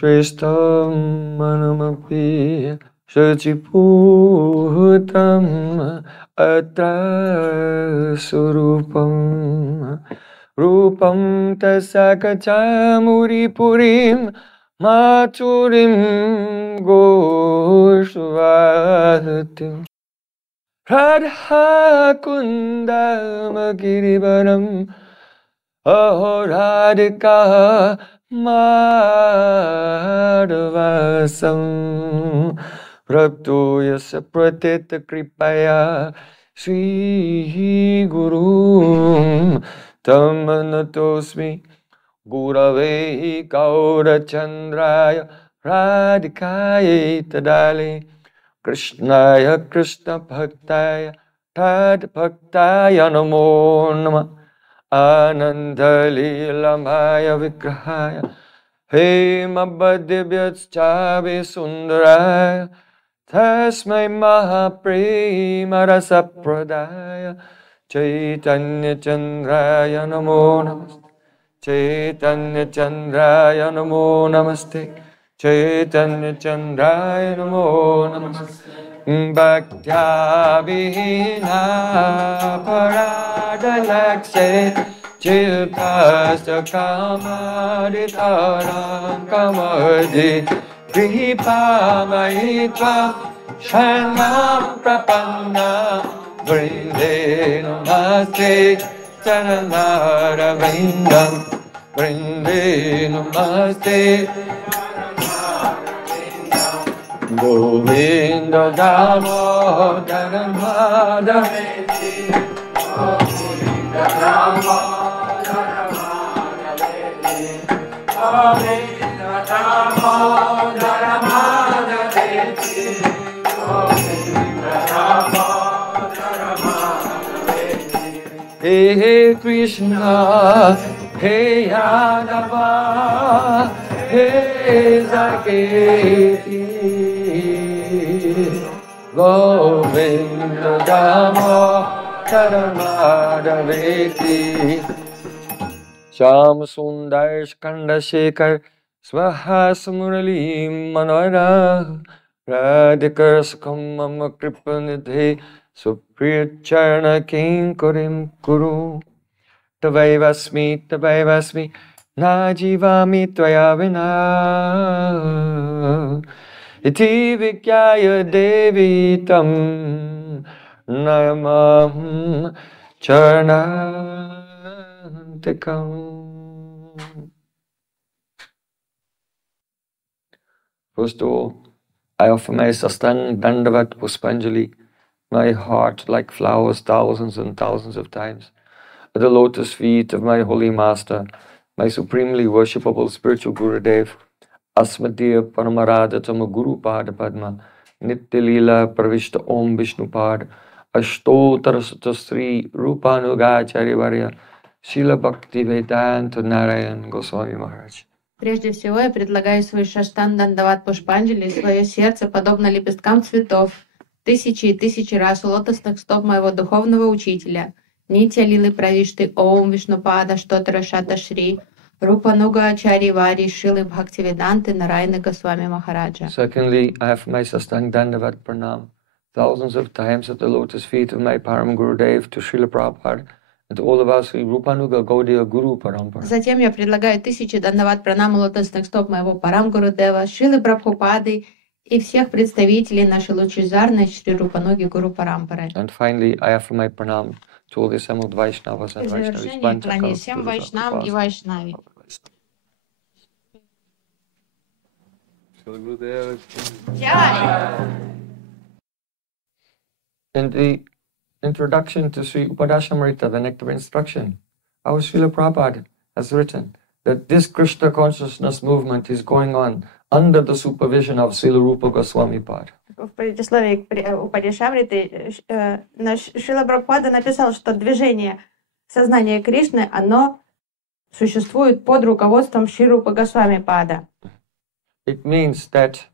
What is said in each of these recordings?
Shreshtam manamapi Shachiputam Atra Surupam Rūpam tasakachamuri purim Maturim Gosvāmī Rādhikāṣṭakam Girivaram Aho Rādhikā-madhavasam Prapto yasya pratita kripaya Sri Guru Tamanatosmi Gurave Gaurachandraya Rādhikāye Tadale Krishnaya Krishna Bhaktaya Tad Bhaktaya Namo Namah Ananda Leelamaya Vigrahaya Hemabhadivyachavi Sundaraya Tasmai Mahaprema Rasapradaya Chaitanya Chandraya Namo Namaste Chaitanya Chandraya Namo Namaste Chaitanya Chandraya Namo Namaste Bhaktya Vihina Paradalakshe Chilkastakam Aditaram Kamadi Kripa Mahitva Shanam Prapanna Vrinde Namaste Charanara Vrindam Vrinde Namaste Govinda Damodara Madhaveti Govinda Damodara Madhaveti Govinda Damodara Madhaveti Govinda Damodara Madhaveti Hey Krishna, Hey Yadava, Hey Zaketi Govinda Damodara Madhaveti Shyam Sundar Skanda Shekhar Svahas Murali Manohara Rādhikāṣṭakam Mama Kripanidhe Supriya Charana Kinkurim Kuru Tavaivasmi Na Jivami Tvaya Vina Iti Vikyaya Devi Tam Nayamam Charanantikam. First of all, I offer my sastang dandavat puspanjali, my heart like flowers thousands and thousands of times, at the lotus feet of my holy master, my supremely worshipable spiritual Gurudev, Asmadya Paramaradhatama Guru Pada Padma, Nitya Leela Pravishta Om Vishnu Pad, Ashtottara Sutta Sri Rūpa Nugacharya Varya, Srila Bhakti Vedanta Narayan Gosvāmī Maharaj. Прежде всего я предлагаю свой шаштан дандават пушпанджали, свое сердце, подобно лепесткам цветов, тысячи и тысячи раз у лотосных стоп моего духовного учителя, Нитья Лилы Правишты Ом Вишнупада Штотара Шата Шри, Рупа Нугачари Вари Шилы Бхактивиданты Нарайны Госвами Махараджа. Secondly, I have my sastang dandavat pranam thousands of times at the lotus feet of my Param Gurudev to Srila Prabhupada and all of us Rupanuga Gaudiya Guru Parampara. Затем я предлагаю тысячи дандават пранам лотосных стоп моего Парам Гурудева, Шилы Прабхупады и всех представителей нашей лучезарной Шри Рупануги Гуру Парампары. And finally, I offer my pranam to all the assembled Vaishnavas and В завершение кланяюсь всем Вайшнавам и Вайшнави. In the introduction to Sri Upadashamrita, the Nectar Instruction, our Srila Prabhupada has written that this Krishna consciousness movement is going on under the supervision of Srila Rūpa Gosvāmī Pad. В предисловии к Упадешамрите наш Шрила Прабхупада написал, что движение сознания Кришны, оно существует под руководством Шри Рупы Госвами Пада. It means that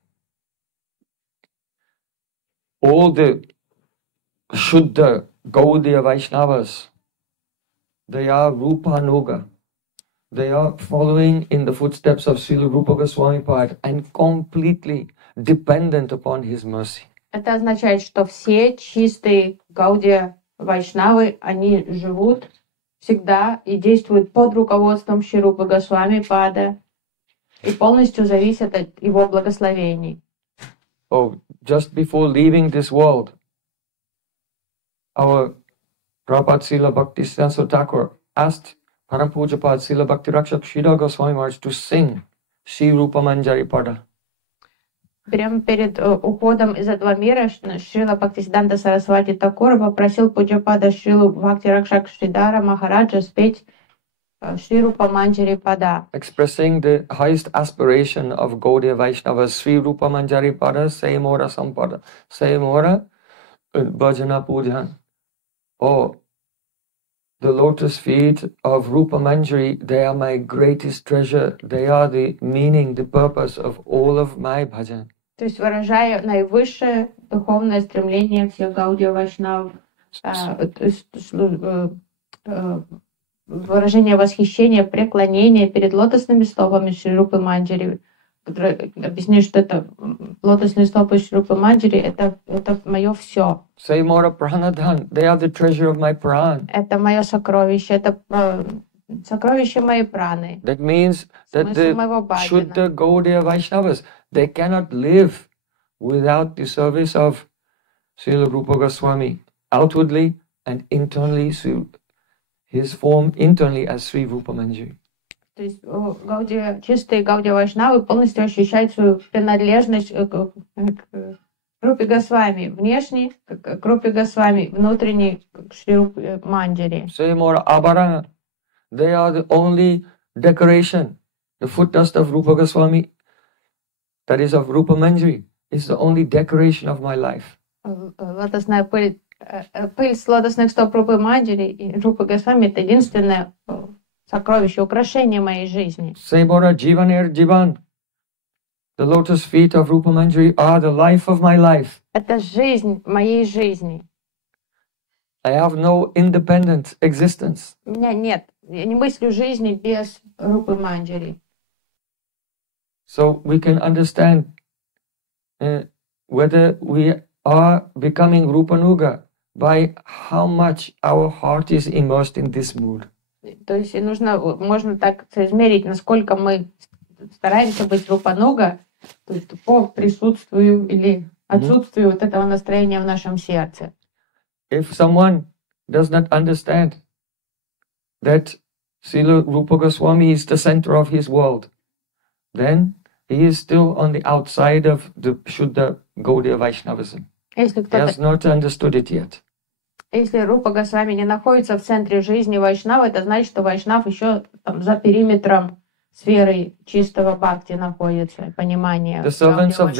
all the Shuddha Gaudiya Vaishnavas, they are Rupanuga. they are following in the footsteps of Srila Rūpa Gosvāmī Pāda and completely dependent upon his mercy. Это означает, что все чистые Гаудия Вайшнавы, они живут всегда и действуют под руководством Шри Рупы Госвами Пада и полностью зависят от его благословений. Oh, just before leaving this world, our Prabhupada Srila Bhaktisiddhanta Thakur asked Param Pujapad Srila Bhakti Rakshak Sridhar Goswami Maharaj to sing Shri Rupa Manjari Pada. Прямо перед уходом из этого мира Шрила Бхактисиддханта Сарасвати Такур попросил Пуджапада Шрилу Бхакти Ракшак Шридхара Махараджа спеть Шри Рупа Манджари Пада. Expressing the highest aspiration of Gaudiya Vaishnavas, Shri Rupa Manjari Pada, Saimora Sampada, Saimora Bhajana Pujan. Oh, the lotus feet of Rupa Manjari, they are my greatest treasure. They are the meaning, the purpose of all of my bhajan. То есть выражая наивысшее духовное стремление всех Гаудия Вайшнав, выражение восхищения, преклонения перед лотосными стопами Шри Рупы Манджари, который объяснит, что это лотосные стопы Шри Рупы Манджари, это мое все. Saimora Pranadhan, they are the treasure of my pran. Это мое сокровище, это сокровище моей праны. That means that the Shuddha Gaudiya Vaishnavas, they cannot live without the service of Srila Rupa Goswami, outwardly and internally, his form internally as Sri Rupa Manjari. То есть чистые Гаудия Вайшнавы полностью ощущают свою принадлежность к Рупе Госвами, внешний к Рупе Госвами, внутренний к Шри Рупе Манджари. Saimora Abharana, they are the only decoration. The foot dust of Rupa Goswami, that is of Rupa Manjari, is the only decoration of my life. Лотосная пыль с лотосных стоп Рупы Манджари и Рупы Госвами — это единственное сокровище, украшение моей жизни. Saimora Jivaner Jivan, the lotus feet of Rupa Manjari are the life of my life. Это жизнь моей жизни. I have no independent existence. У меня нет, я не мыслю жизни без Рупы Манджари. So we can understand whether we are becoming Rupanuga by how much our heart is immersed in this mood. То есть можно так соизмерить, насколько мы стараемся быть Рупануга, то есть по присутствию или отсутствию вот этого настроения в нашем сердце. If someone does not understand that Srila Rupa Goswami is the center of his world, then he is still on the outside of the Shuddha Gaudiya Vaishnavism. He has not understood it yet. Если Рупа Госвами не находится в центре жизни Вайшнава, это значит, что Вайшнав еще там, за периметром сферы чистого бхакти находится, понимания. The servants of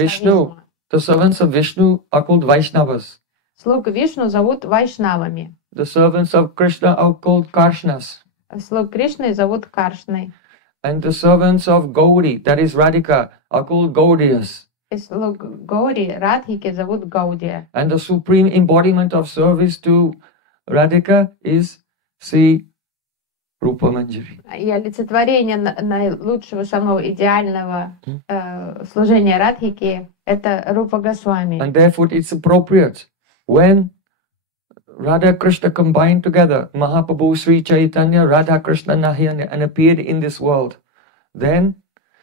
Vishnu are called Vaishnavas. Слуг Вишну зовут Вайшнавами. The servants of Krishna are called Karshnas. Слуг Кришны зовут Каршной. And the servants of Gauri, that is Radhika, are called Gaudiyas. И слуг Гаури, Радхики зовут Гаудия. And the supreme embodiment of service to Radhika is Sri Rupa Manjari. И олицетворение наилучшего, самого идеального служения Радхики — это Рупа Госвами. And therefore it's appropriate when Radha Krishna combined together, Mahaprabhu Sri Chaitanya, Radha Krishna Nahyan, and appeared in this world. Then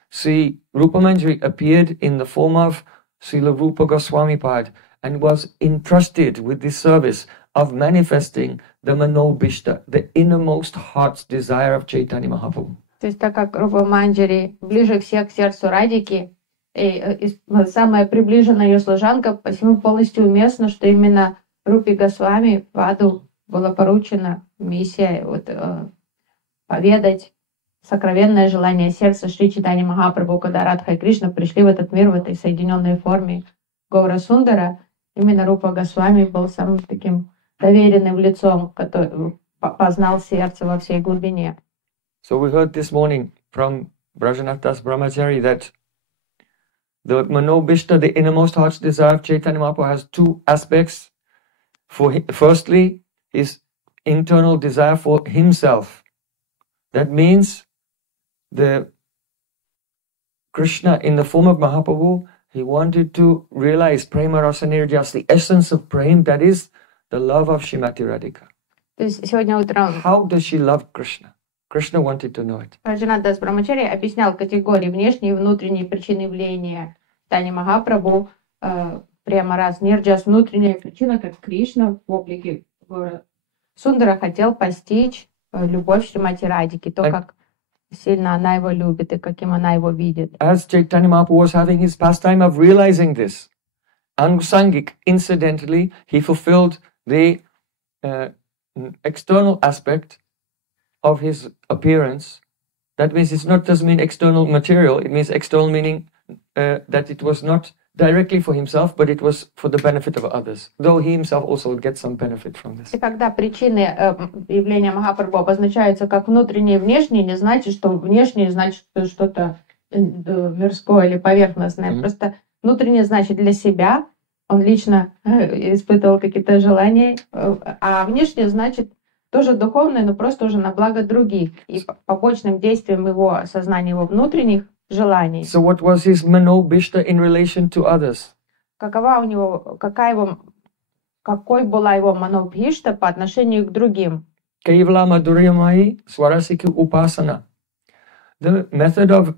Sri Rupa Manjari appeared in the form of Srila Rupa Goswami Pad and was entrusted with the service of manifesting the Manobhishta, the innermost heart's desire of Chaitanya Mahaprabhu. То есть так как Рупа Манджари ближе всех к сердцу Радики, и самая приближенная ее служанка, посему полностью уместно, что именно Рупе Госвами Паду была поручена миссия поведать сокровенное желание сердца Шри Чайтаньи Махапрабху, когда Радха и Кришна пришли в этот мир в этой соединенной форме Гаура Сундара, именно Рупа Госвами был самым таким доверенным лицом, который познал сердце во всей глубине. So we heard this morning from Brajanath Das Brahmachari that the Manobhishta, the innermost heart's desire of Chaitanya Mahaprabhu, has two aspects. Firstly, his internal desire for himself. That means the Krishna in the form of Mahaprabhu, he wanted to realize Prema Rasa Nirjas, the essence of Prem, that is the love of Srimati Radhika. То есть сегодня утром How does she love Krishna? Krishna wanted to know it. Раджананда Брамачари объяснял категории внешней и внутренней причины явления Чайтаньи Махапрабху, Према Раса Нирджас, внутренняя причина, как Кришна в облике Сундара хотел постичь любовь Шримати Радхики, то, как сильно она его любит и каким она его видит. As Chaitanya Mahaprabhu was having his pastime of realizing this, Anusangik, incidentally, he fulfilled the external aspect of his appearance. That means it's not doesn't mean external material, it means external meaning that it was not directly for himself, but it was for the benefit of others, though he himself also would get some benefit from this. И когда причины явления Махапрабху обозначаются как внутренние и внешние, не значит, что внешнее значит что-то мирское или поверхностное. Просто внутреннее значит для себя, он лично испытывал какие-то желания, а внешнее значит тоже духовное, но просто уже на благо других. И побочным действием его сознания, его внутренних желаний. So what was his manobhishta in relation to others? Какой была его манобхишта по отношению к другим? Kevala madhuryamai swarasiki upasana. The method of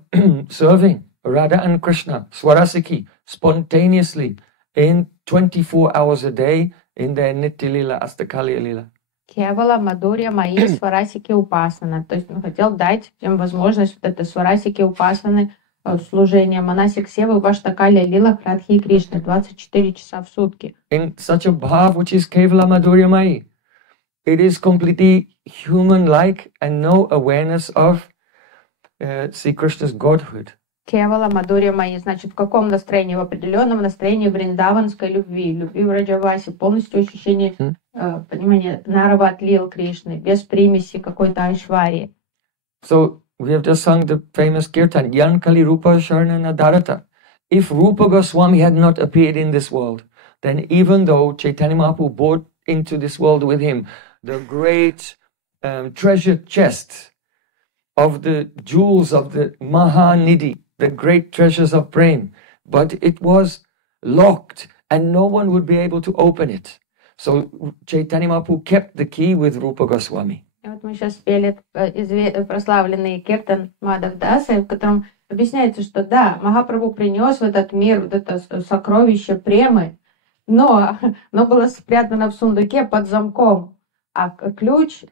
serving Radha and Krishna, swarasiki, spontaneously in 24 hours a day in their Nitya Lila, Astakaliya Lila. Кевала Мадурья Маи Сварасики Упасана. То есть он хотел дать им возможность вот это Сварасики Упасаны служение Манасик Севы в Аштакалия Лила Радхи и Кришны 24 часа в сутки. In such a bhav which is Kevala Madhurya Mai, it is completely human-like and no awareness of Sri Krishna's godhood. Кевала Мадурья Маи, значит, в каком настроении? В определенном настроении вриндаванской любви, любви в Раджавасе, полностью ощущение, понимание Нарават Лил Кришны, без примеси какой-то айшварии. So we have just sung the famous kirtan, Yankali Rūpa Sharnana Dharata. If Rūpa Gosvāmī had not appeared in this world, then even though Chaitanya Mahaprabhu brought into this world with him the great treasure chest of the jewels of the Mahanidhi, the great treasures of Prem, but it was locked and no one would be able to open it. So Chaitanya Mahaprabhu kept the key with Rūpa Gosvāmī. И вот мы сейчас спели прославленный киртан Мадхав-даса, в котором объясняется, что да, Махапрабху принес в этот мир вот это сокровище Премы, но было спрятано в сундуке под замком, а ключ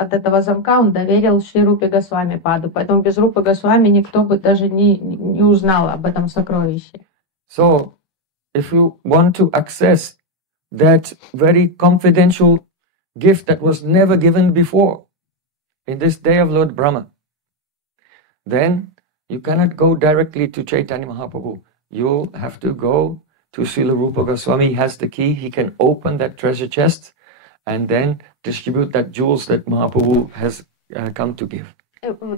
от этого замка он доверил Шри Рупе Госвами Паду, поэтому без Рупы Госвами никто бы даже не узнал об этом сокровище. So, if you want to access that very confidential gift that was never given before in this day of Lord Brahma, then you cannot go directly to Chaitanya Mahaprabhu. You'll have to go to Srila Rupa Goswami. He has the key. He can open that treasure chest and then distribute that jewels that Mahaprabhu has come to give.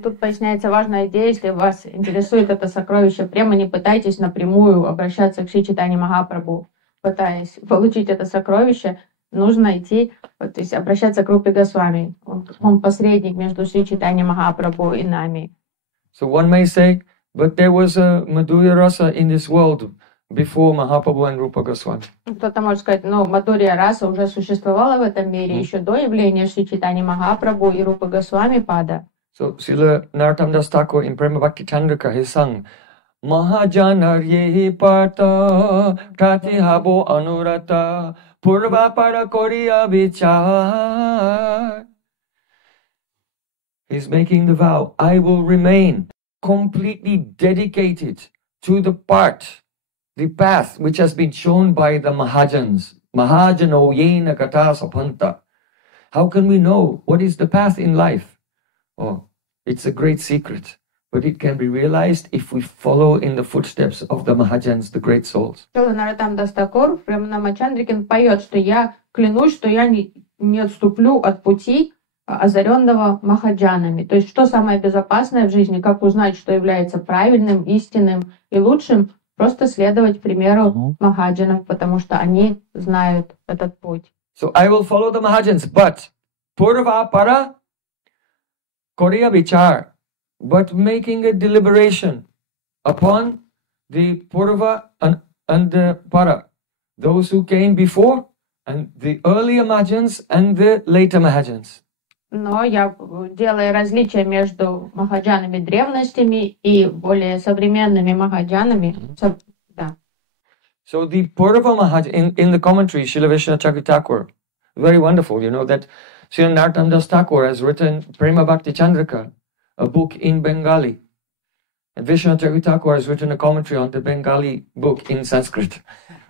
Тут поясняется важная идея, если вас интересует это сокровище Према, не пытайтесь напрямую обращаться к Шри Чайтаньи Махапрабху, пытаясь получить это сокровище, нужно идти, то есть обращаться к Рупе Госвами. Он посредник между Шри Чайтаньей Махапрабху и нами. So one may say, but there was a Madhurya Rasa in this world before Mahaprabhu and Rupa Goswami. Кто-то может сказать, но Мадхурья Раса уже существовала в этом мире еще до явления Шри Чайтаньи Махапрабху и Рупы Госвами Пада. So Srila Narottam Das Thakur in Prema Bhakti Chandrika, he sung, Mahajanar yehi parta pratihabo anurata purva para koriya vichar. He's making the vow, I will remain completely dedicated to the path which has been shown by the Mahajans. Mahajano yena kata sapanta. How can we know what is the path in life? Oh, it's a great secret, but it can be realized if we follow in the footsteps of the Mahajans, the great souls. Наротам Дас Тхакур в Преманамачандрикин поет, что я клянусь, что я не отступлю от пути озаренного Махаджанами. То есть, что самое безопасное в жизни, как узнать, что является правильным, истинным и лучшим, просто следовать примеру Махаджанов, потому что они знают этот путь. So I will follow the Mahajans, but Purva para Koriya Vichar. but making a deliberation upon the Purva and the Para, those who came before, and the earlier Mahajans and the later Mahajans. Но я делаю различия между махаджанами древностями и более современными махаджанами. Да. So the Purva Mahajan, in the commentary, Srila Vishnu Thakur, very wonderful, you know, that Srila Narottam Das Thakur has written Prema Bhakti Chandrika, a book in Bengali. And Vishnu Thakur has written a commentary on the Bengali book in Sanskrit.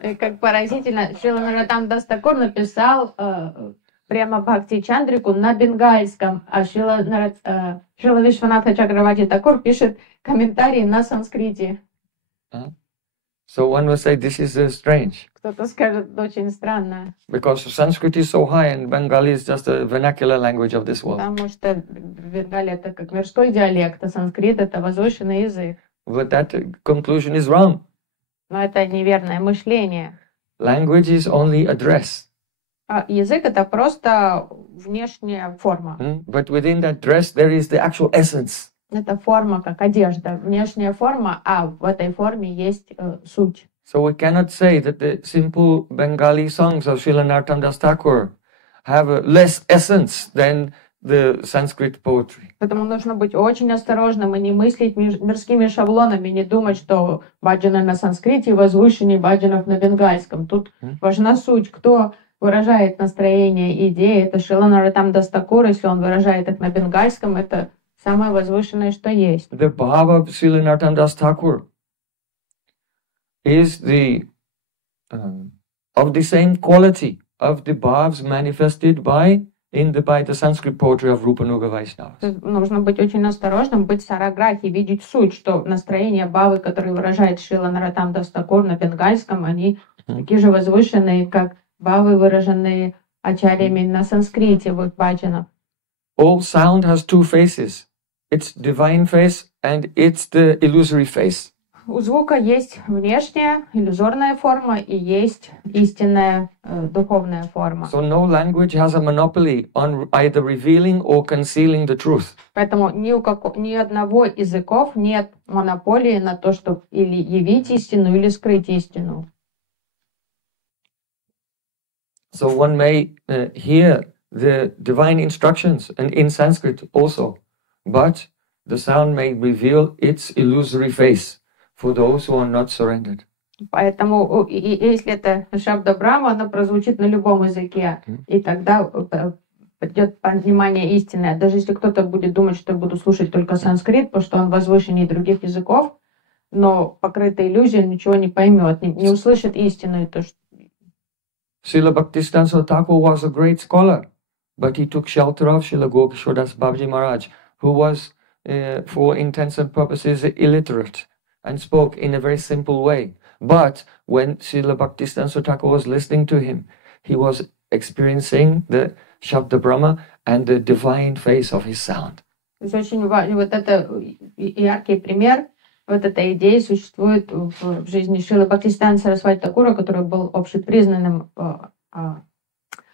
И как поразительно, Шрила Наротtam Дас Тхакур написал Према Бхакти Чандрику на бенгальском, а Шрила Вишванатха Чакраварти Тхакур пишет комментарии на санскрите. So one will say this is strange. Кто-то скажет, очень странно. Because Sanskrit is so high and Bengali is just a vernacular language of this world. Потому что Бенгалия это как мирской диалект, а санскрит это возвышенный язык. But that conclusion is wrong. Но это неверное мышление. Language is only a dress. Язык это просто внешняя форма. But within that dress there is the actual essence. Это форма как одежда, внешняя форма, а в этой форме есть суть. So we cannot say that the simple Bengali songs of Srila Narottam Das Thakur have a less essence than the Sanskrit poetry. Поэтому нужно быть очень осторожным и не мыслить мирскими шаблонами, не думать, что баджаны на санскрите возвышеннее баджанов на бенгальском. Тут важна суть, кто выражает настроение, идеи. Это Шрила Наротtam Дас Тхакур, если он выражает их на бенгальском, это самое возвышенное, что есть. The bhava of Srila Narottam Das Thakur is of the same quality of the bhavas manifested by the Sanskrit poetry of Rūpa Nuga Vaishnavas. Нужно быть очень осторожным, быть сараграхи, видеть суть, что настроение бхавы, которые выражает Шрила Наротtam Дас Тхакур на бенгальском, они такие же возвышенные, как бхавы, выраженные ачарьями на санскрите в их баджанах. All sound has two faces. It's divine face and it's the illusory face. У звука есть внешняя, иллюзорная форма и есть истинная, духовная форма. So no language has a monopoly on either revealing or concealing the truth. Поэтому ни одного из языков нет монополии на то, чтобы или явить истину, или скрыть истину. So one may hear the divine instructions and in Sanskrit also, but the sound may reveal its illusory face for those who are not surrendered. Поэтому, если это Шабда Брахма, она прозвучит на любом языке, и тогда придет понимание истины. Даже если кто-то будет думать, что я буду слушать только санскрит, потому что он возвышеннее других языков, но покрытый иллюзией, ничего не поймет, не услышит истину. Srila Bhaktisiddhanta Thakur was a great scholar, but he took shelter of Srila Gokishore Das Babaji Maharaj, who was, for intents and purposes, illiterate and spoke in a very simple way. But when Srila Bhaktisiddhanta Thakur was listening to him, he was experiencing the Shabda Brahma and the divine face of his sound. То есть очень важно, вот это яркий пример, вот эта идея существует в жизни Шрилы Бхактисиддханты Сарасвати Тхакура, который был общепризнанным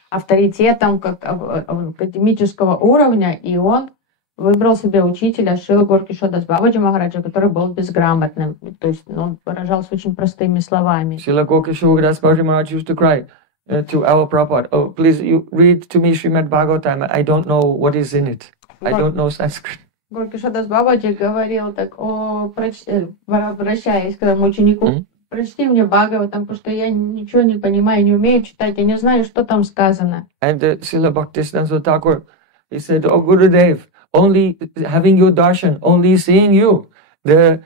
авторитетом как академического уровня, и он выбрал себе учителя Шрилы Горкишора Дас Бабаджи Махараджа, который был безграмотным, то есть он выражался очень простыми словами. Шрила Горкишора Дас Бабаджи Maharaj used to cry to our Prabhupada, "Oh, please, you read to me Srimad Bhagavatam. I don't know what is in it. I don't know Sanskrit." Горкишора Дас Бабаджи говорил так, обращаясь к своему ученику, прочти мне Бхагаватам, потому что я ничего не понимаю, не умею читать, я не знаю, что там сказано. And Srila Bhaktisiddhanta Thakur, he said, "Oh Gurudev, only having your darshan, only seeing you, the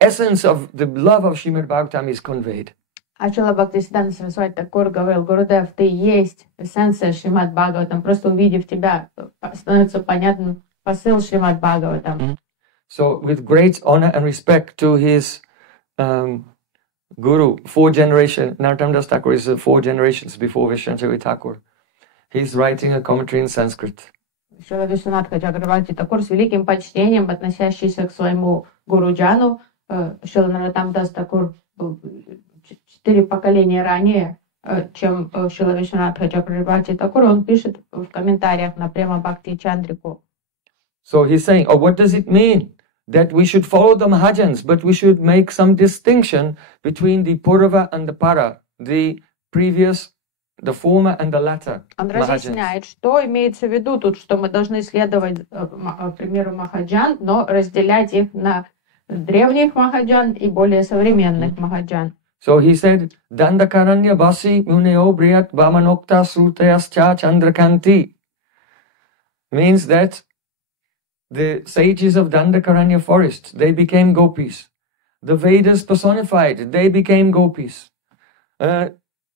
essence of the love of Srimad Bhagavatam is conveyed." А Шрила Бхактисиддханта Сарасвати Тхакур говорил: Гурудев, ты есть эссенция Шримад Бхагаватам, просто увидев тебя, становится понятным посыл Шримад Бхагаватам. So with great honor and respect to his guru, Narottam Das Thakur is 4 generations before Vishwanath Thakur. He's writing a commentary in Sanskrit. Шрила Вишванатха Чакраварти Тхакур с великим почтением, относящийся к своему гуру Джану, Шрила Наротtam Дас Тхакур 4 поколения ранее, чем Шрила Вишванатха Чакраварти Тхакур, он пишет в комментариях на Према Бхакти Чандрику. So he's saying, oh, what does it mean? That we should follow the Mahajans, but we should make some distinction between the Purva and the Para, the previous, the former and the latter Он Mahajans. разъясняет, что имеется в виду тут, что мы должны следовать примеру Махаджан, но разделять их на древних Махаджан и более современных Махаджан. So he said, Dandakaranya Basi Muneo Briyat Vamanokta Srutayascha Chandrakanti. Means that the sages of Dandakaranya forest, they became gopis. The Vedas personified, they became gopis.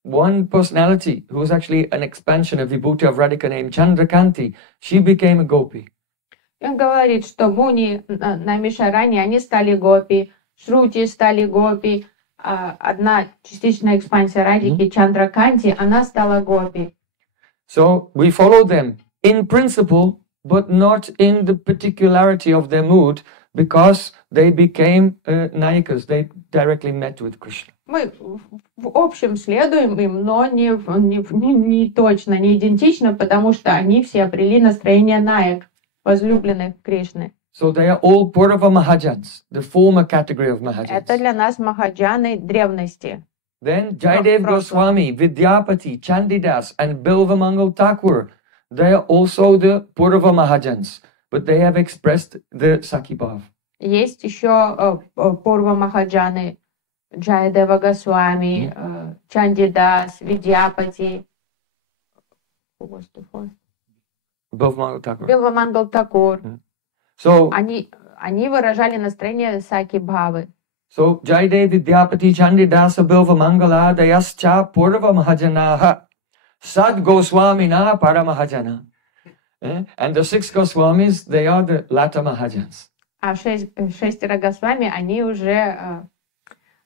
One personality who was actually an expansion of Vibhuti of Radhika named Chandrakanti, she became a gopi. Он говорит, что муни на Мишаране, они стали гопи, Шрути стали гопи, одна частичная экспансия Радхики, Чандраканти, она стала гопи. So we follow them in principle, but not in the particularity of their mood, because they became nayikas, they directly met with Krishna. Мы в общем следуем им, но не точно, не идентично, потому что они все обрели настроение наек, возлюбленных Кришны. So they are all Purva Mahajans, the former category of Mahajans. Это для нас махаджаны древности. Then Jaidev Gosvāmī, Vidyapati, Chandidas and Bilvamangal Thakur, they are also the Purva Mahajans, but they have expressed the Sakibhav. Есть еще Пурва Махаджаны, Джайадева Госвами, Чандидас, Видьяпати. Bilvamangal Thakur. Билвамангал Такур. So, они выражали настроение Саки Бхавы. so Jaidev Vidyapati Chandidasa Bilvamangala Dayascha Purva Mahajanaha Sad Gosvāmina Paramahajana. And the 6 Goswamis, they are the latter Mahajans. А шестеро Госвами, они уже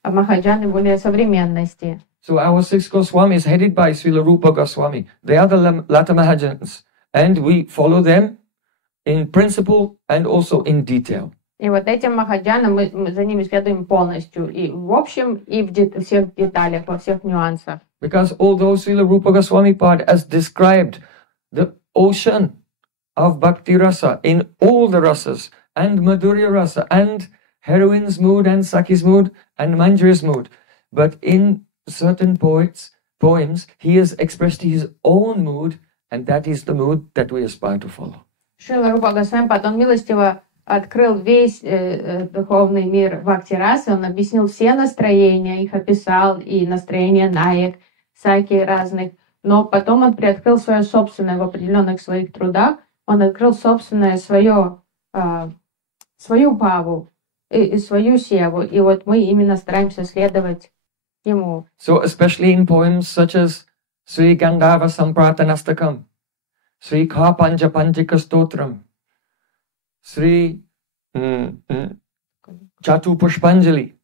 махаджаны более современности. So our 6 Goswamis headed by Srila Rūpa Gosvāmī, they are the latter Mahajans. And we follow them in principle and also in detail. И вот этим махаджанам мы за ними следуем полностью, и в общем, и в всех деталях, во всех нюансах. Because although Srila Rūpa Gosvāmī Pad has described the ocean of Bhakti Rasa in all the rasas, and Madhurya Rasa, and heroine's mood, and Sakhi's mood, and Manjari's mood, but in certain poems, he has expressed his own mood, and that is the mood that we aspire to follow. Шрила Рупа Госвами Пад, он милостиво открыл весь духовный мир Бхакти Расы, он объяснил все настроения, их описал, и настроения наек, саки разных, но потом он приоткрыл свое собственное в определенных своих трудах, он открыл собственное свою бхаву и свою севу, и вот мы именно стараемся следовать ему. So especially in poems such as Sri Gandhava Sampratanaṣṭakam, Sri Khapanja Panjika Stotram, Sri Chatu Pushpanjali,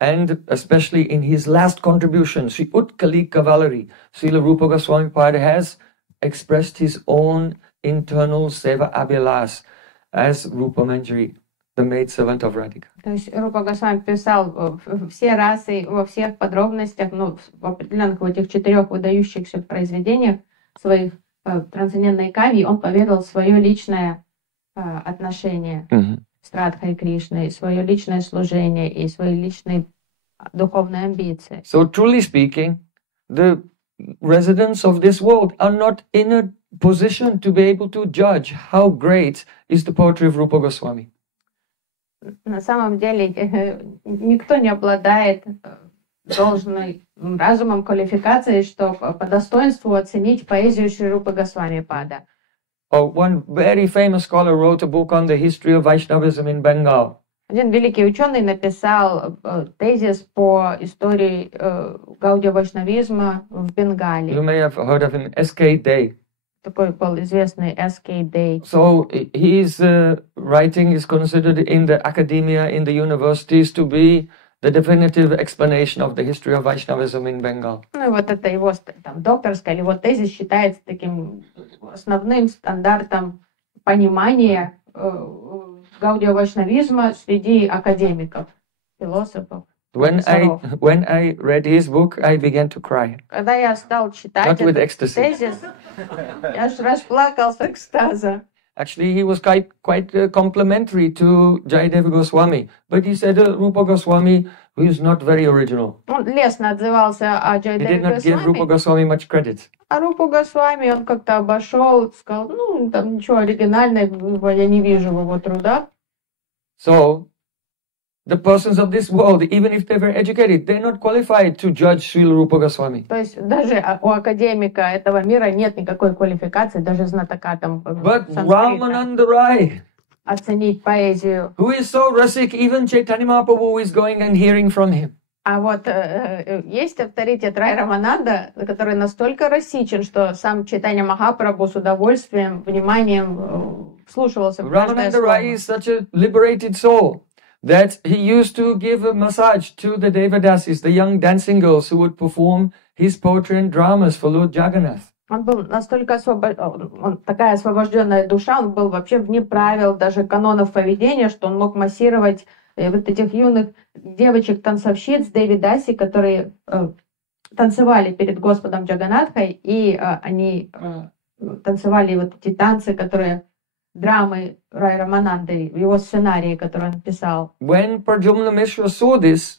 and especially in his last contribution, Sri Utkali Kavalari, Srila Rūpa Gosvāmī Pad has expressed his own internal seva abhilas as Rūpa Manjari, the maidservant of Radhika. То есть Рупа Госвами писал все расы во всех подробностях, ну, в определенных этих 4 выдающихся произведениях своих трансцендентной кави, он поведал свое личное отношение с Радхой Кришной, свое личное служение и свои личные духовные амбиции. So truly speaking, the residents of this world are not in a position to be able to judge how great is the poetry of Rūpa Gosvāmī. На самом деле никто не обладает должным разумом, квалификацией, чтобы по достоинству оценить поэзию Шри Рупы Госвами Пада. One very famous scholar wrote a book on the history of Vaishnavism in Bengal. Один великий ученый написал тезис по истории гаудия-вайшнавизма в Бенгале. You may have heard of him, S.K. Day. Такой был известный S.K. Day. So his writing is considered in the academia, in the universities, to be the definitive explanation of the history of Vaishnavism in Bengal. Ну и вот это его там, докторская или вот тезис считается таким основным стандартом понимания гаудия-вайшнавизма среди академиков, философов. When I read his book, I began to cry. Когда я стал читать этот тезис, я аж расплакался экстаза. Actually, he was quite complimentary to Jayadeva Goswami. But he said Rūpa Goswami, who is not very original. Он лестно отзывался о He did Джайадеве not give Rūpa Госвами, Goswami much credit. а Рупу Госвами он как-то обошел, сказал, ну, там ничего оригинального я не вижу в его трудах. So, the persons of this world, even if they're very educated, they're not qualified to judge Srila Rūpa Goswami. То есть даже у академика этого мира нет никакой квалификации, даже знатока там But санскрита, Ramananda Rai, оценить поэзию. who is so rasik, even Chaitanya Mahaprabhu is going and hearing from him. А вот есть авторитет Рай Рамананда, который настолько расичен, что сам Чайтанья Махапрабху с удовольствием, вниманием вслушивался в каждое Ramananda Rai слово. is such a liberated soul that he used to give a massage to the Devadasis, the young dancing girls who would perform his poetry and dramas for Lord Jagannath. Он был настолько такая освобожденная душа, он был вообще вне правил, даже канонов поведения, что он мог массировать вот этих юных девочек-танцовщиц Девидаси, которые танцевали перед Господом Джаганатхой, и они танцевали вот эти танцы, которые драмы Рай Рамананды, в его сценарии, который он писал. When Pradyumna Mishra saw this,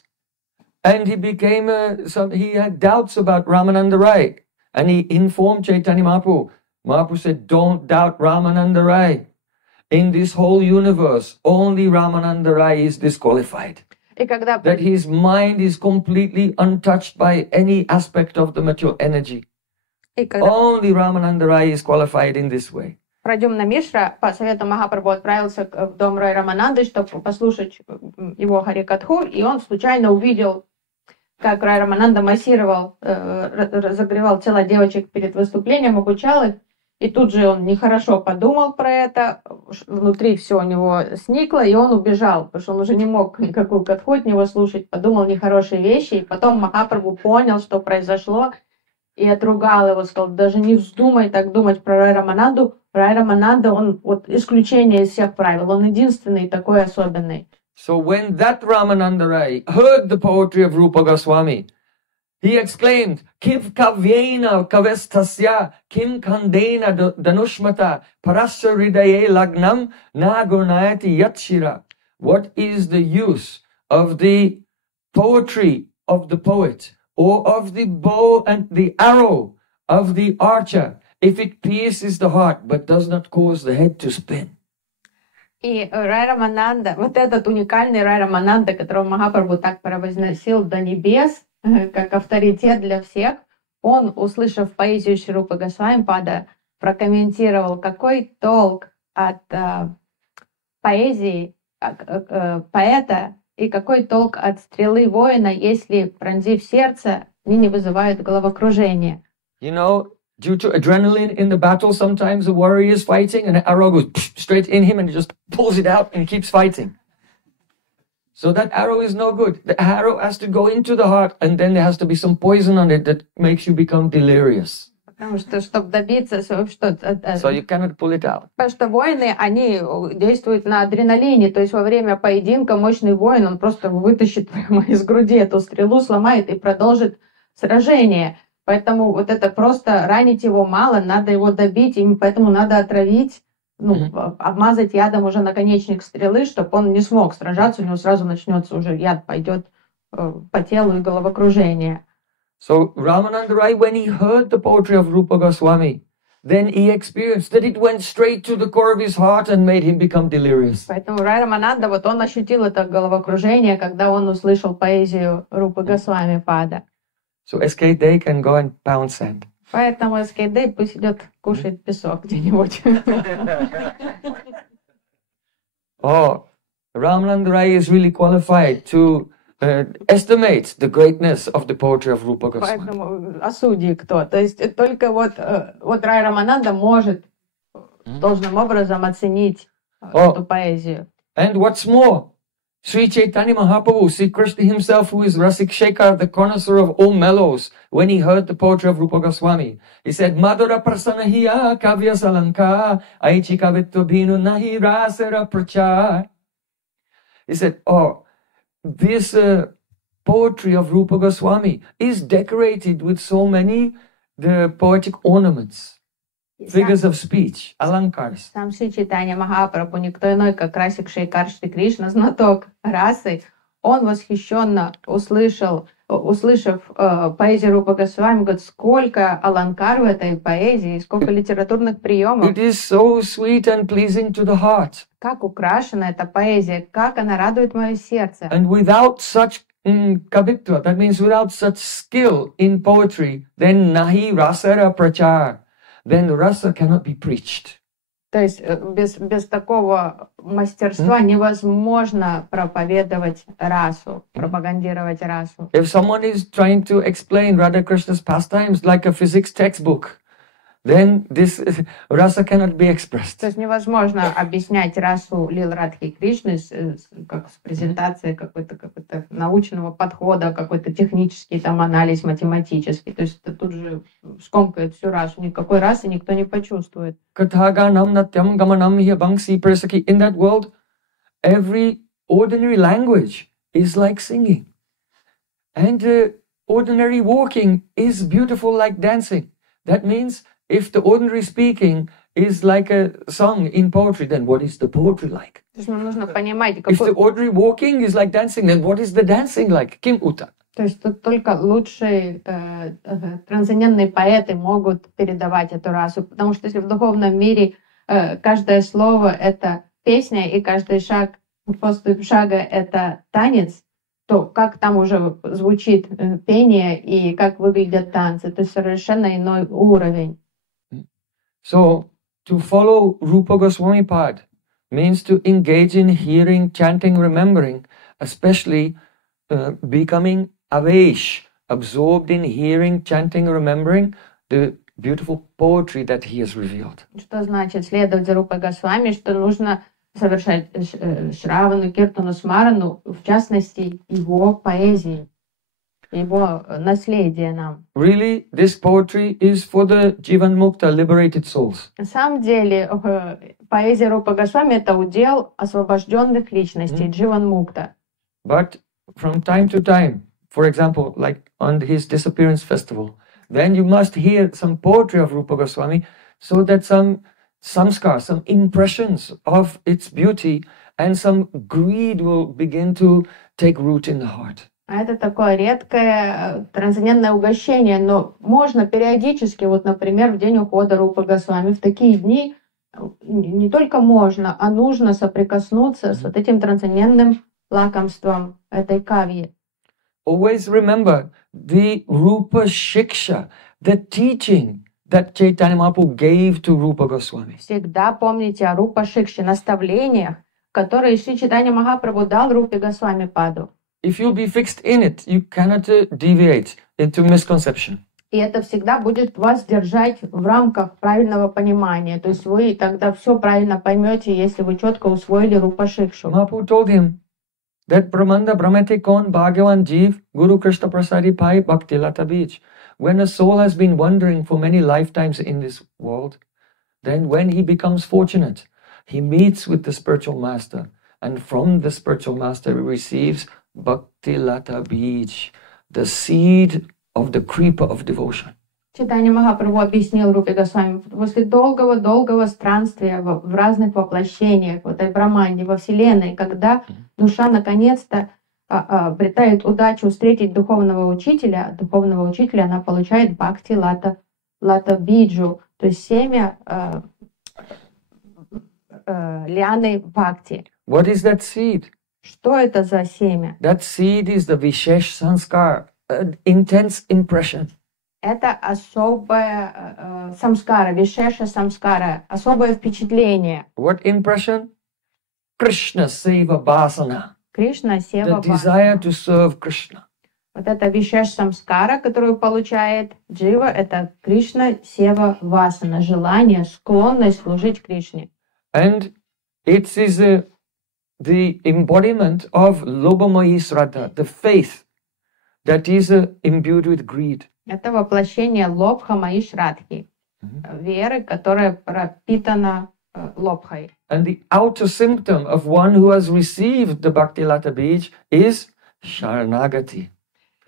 and he became he had doubts about Ramananda Rai, and he informed Chaitanya Mahaprabhu. Mahaprabhu said, "Don't doubt Ramananda Rai. In this whole universe, only Ramananda Rai is disqualified. И когда That his mind is completely untouched by any aspect of the material energy. Only Ramananda Rai is qualified in this way." Прадюмна Мишра по совету Махапрабху отправился в дом Рай Рамананды, чтобы послушать его Харикатху, и он случайно увидел, как Рай Рамананда массировал, разогревал тела девочек перед выступлением, обучал их, и тут же он нехорошо подумал про это, внутри все у него сникло, и он убежал, потому что он уже не мог никакую катху от него слушать, подумал нехорошие вещи, и потом Махапрабху понял, что произошло, и отругал его, сказал, даже не вздумай так думать про Рай Рамананду. Рай Рамананда, он вот исключение из всех правил, он единственный такой особенный. So when that Ramananda Rai heard the poetry of Rūpa Gosvami, he exclaimed, "Kim kavyena kavestasya, kim kandena danushmata, parasya hridaye lagnam, na gurnayati yatshira." What is the use of the poetry of the poet, or of the bow and the arrow of the archer, if it pierces the heart but does not cause the head to spin? И Рай Рамананда, вот этот уникальный Рай Рамананда, которого Махапрабху так провозносил до небес, как авторитет для всех, он, услышав поэзию Шри Рупы Госвами Пада, прокомментировал, какой толк от поэзии поэта и какой толк от стрелы воина, если, пронзив сердце, они не вызывают головокружения. You know, due to adrenaline in the battle, sometimes a warrior is fighting and an arrow goes straight in him and he just pulls it out and keeps fighting. So that arrow is no good. The arrow has to go into the heart and then there has to be some poison on it that makes you become delirious. Потому что, чтобы добиться, что... So you cannot pull it out. Потому что воины, они действуют на адреналине, то есть во время поединка мощный воин, он просто вытащит прямо из груди эту стрелу, сломает и продолжит сражение. Поэтому вот это просто ранить его мало, надо его добить, и поэтому надо отравить, обмазать ядом уже наконечник стрелы, чтобы он не смог сражаться, у него сразу начнется уже яд, пойдет по телу и головокружение. So Ramananda Rai, when he heard the poetry of Rūpa Goswami, then he experienced that it went straight to the core of his heart and made him become delirious. Поэтому Рай Рамананда, вот он ощутил это головокружение, когда он услышал поэзию Рупы Госвами Пада. So SK-Day can go and pound sand. Поэтому SK-Day пусть идет кушать песок где-нибудь. Oh, Ramananda Rai is really qualified to estimate the greatness of the poetry of Rūpa Goswami. Поэтому осуди кто. То есть только вот Рай Рамананда может должным образом оценить эту поэзию. And what's more, Sri Chaitanya Mahaprabhu, Sri Krishna himself, who is Rasik Shekhar, the connoisseur of all mellows, when he heard the poetry of Rūpa Goswami, he said, "Madhura prasanahiya kavya salanka, aichi kavitva bhinu nahi rasera prachar." He said, oh, this poetry of Rūpa Goswami is decorated with so many the poetic ornaments. figures of speech, alankars. Сам Шри Чайтанья Махапрабху, никто иной, как Расик Шейкар Шри Кришна, знаток расы, он восхищенно услышав поэзию Рупы Госвами, говорит, сколько аланкар в этой поэзии, сколько литературных приемов. It is so sweet and pleasing to the heart. Как украшена эта поэзия, как она радует мое сердце. And without such kavitva, that means without such skill in poetry, then nahi rasara prachar, then rasa cannot be preached. То есть без такого мастерства невозможно проповедовать расу, пропагандировать расу. If someone is trying to explain Radha Krishna's pastimes like a physics textbook, then this rasa cannot be expressed. То есть невозможно объяснять расу лил Радхи Кришны как с презентацией какой-то научного подхода, какой-то технический там анализ математический. То есть тут же скомкает всю расу. Никакой расы никто не почувствует. In that world, every ordinary language is like singing. And ordinary walking is beautiful like dancing. That means if the ordinary speaking is like a song in poetry, then what is the poetry like? То есть нам нужно понимать, If the ordinary walking is like dancing, then what is the dancing like? Kim uta? То есть тут только лучшие трансцендентные поэты могут передавать эту расу, потому что если в духовном мире каждое слово это песня и каждый шаг, поступь шага это танец, то как там уже звучит пение и как выглядят танцы, то есть совершенно иной уровень. So, to follow Rūpa Gosvāmī path means to engage in hearing, chanting, remembering, especially becoming avesh, absorbed in hearing, chanting, remembering the beautiful poetry that he has revealed. Что значит следовать за Рупой Госвами, что нужно совершать шравану, киртану, смарану, в частности, его поэзии, его наследие нам. Really, this poetry is for the Jivan Mukta, liberated souls. На самом деле, поэзия Рупы Госвами — это удел освобожденных личностей, Дживан Мукта. But from time to time, for example, like on his disappearance festival, then you must hear some poetry of Rūpa Gosvami so that some samskar, some impressions of its beauty and some greed will begin to take root in the heart. Это такое редкое трансцендентное угощение, но можно периодически, вот, например, в день ухода Рупы Госвами, в такие дни не только можно, а нужно соприкоснуться с вот этим трансцендентным лакомством этой кавьи. Always remember the Rūpa Shiksha, the teaching that Chaitanya Mahaprabhu gave to Rūpa Gosvami. Всегда помните о Рупа Шикше, наставлениях, которые Шри Чайтанья Махапрабху дал Рупе Госвами Паду. If you'll be fixed in it, you cannot deviate into misconception. И это всегда будет вас держать в рамках правильного понимания. То есть вы тогда все правильно поймете, если вы четко усвоили Рупа Шикшу. Mahaprabhu told him that Brahmanda Brahmati Kon Bhagavan Jeev Guru Krishna Prasadi Pai Bhakti Lata Beach. When a soul has been wandering for many lifetimes in this world, then when he becomes fortunate, he meets with the spiritual master, and from the spiritual master he receives Bhakti Lata Beach, the seed of the creeper of devotion. Чайтанья Махапрабху объяснил Рупе Госвами, после долгого странствия в разных воплощениях, в этой Брахманде, во Вселенной, когда душа наконец-то обретает удачу встретить духовного учителя она получает Бхакти Лата Биджу, то есть семя лианы Бхакти. What is that seed? Что это за семя? That seed is the Vishesh Sanskar, an intense impression. Это особая самскара, вишеша самскара, особое впечатление. What impression? Krishna Seva Vasana. Кришна Сева The desire to serve Krishna. Вот это вишеш самскара, которую получает джива, это Кришна Сева Васана, желание, склонность служить Кришне. And it is the embodiment of Lobamayi Sraddha, the faith that is imbued with greed. Это воплощение лобха Маи Шрадхи, веры, которая пропитана лобхой. And the outer symptom of one who has received the Bhakti Lata Beach is Sharanagati.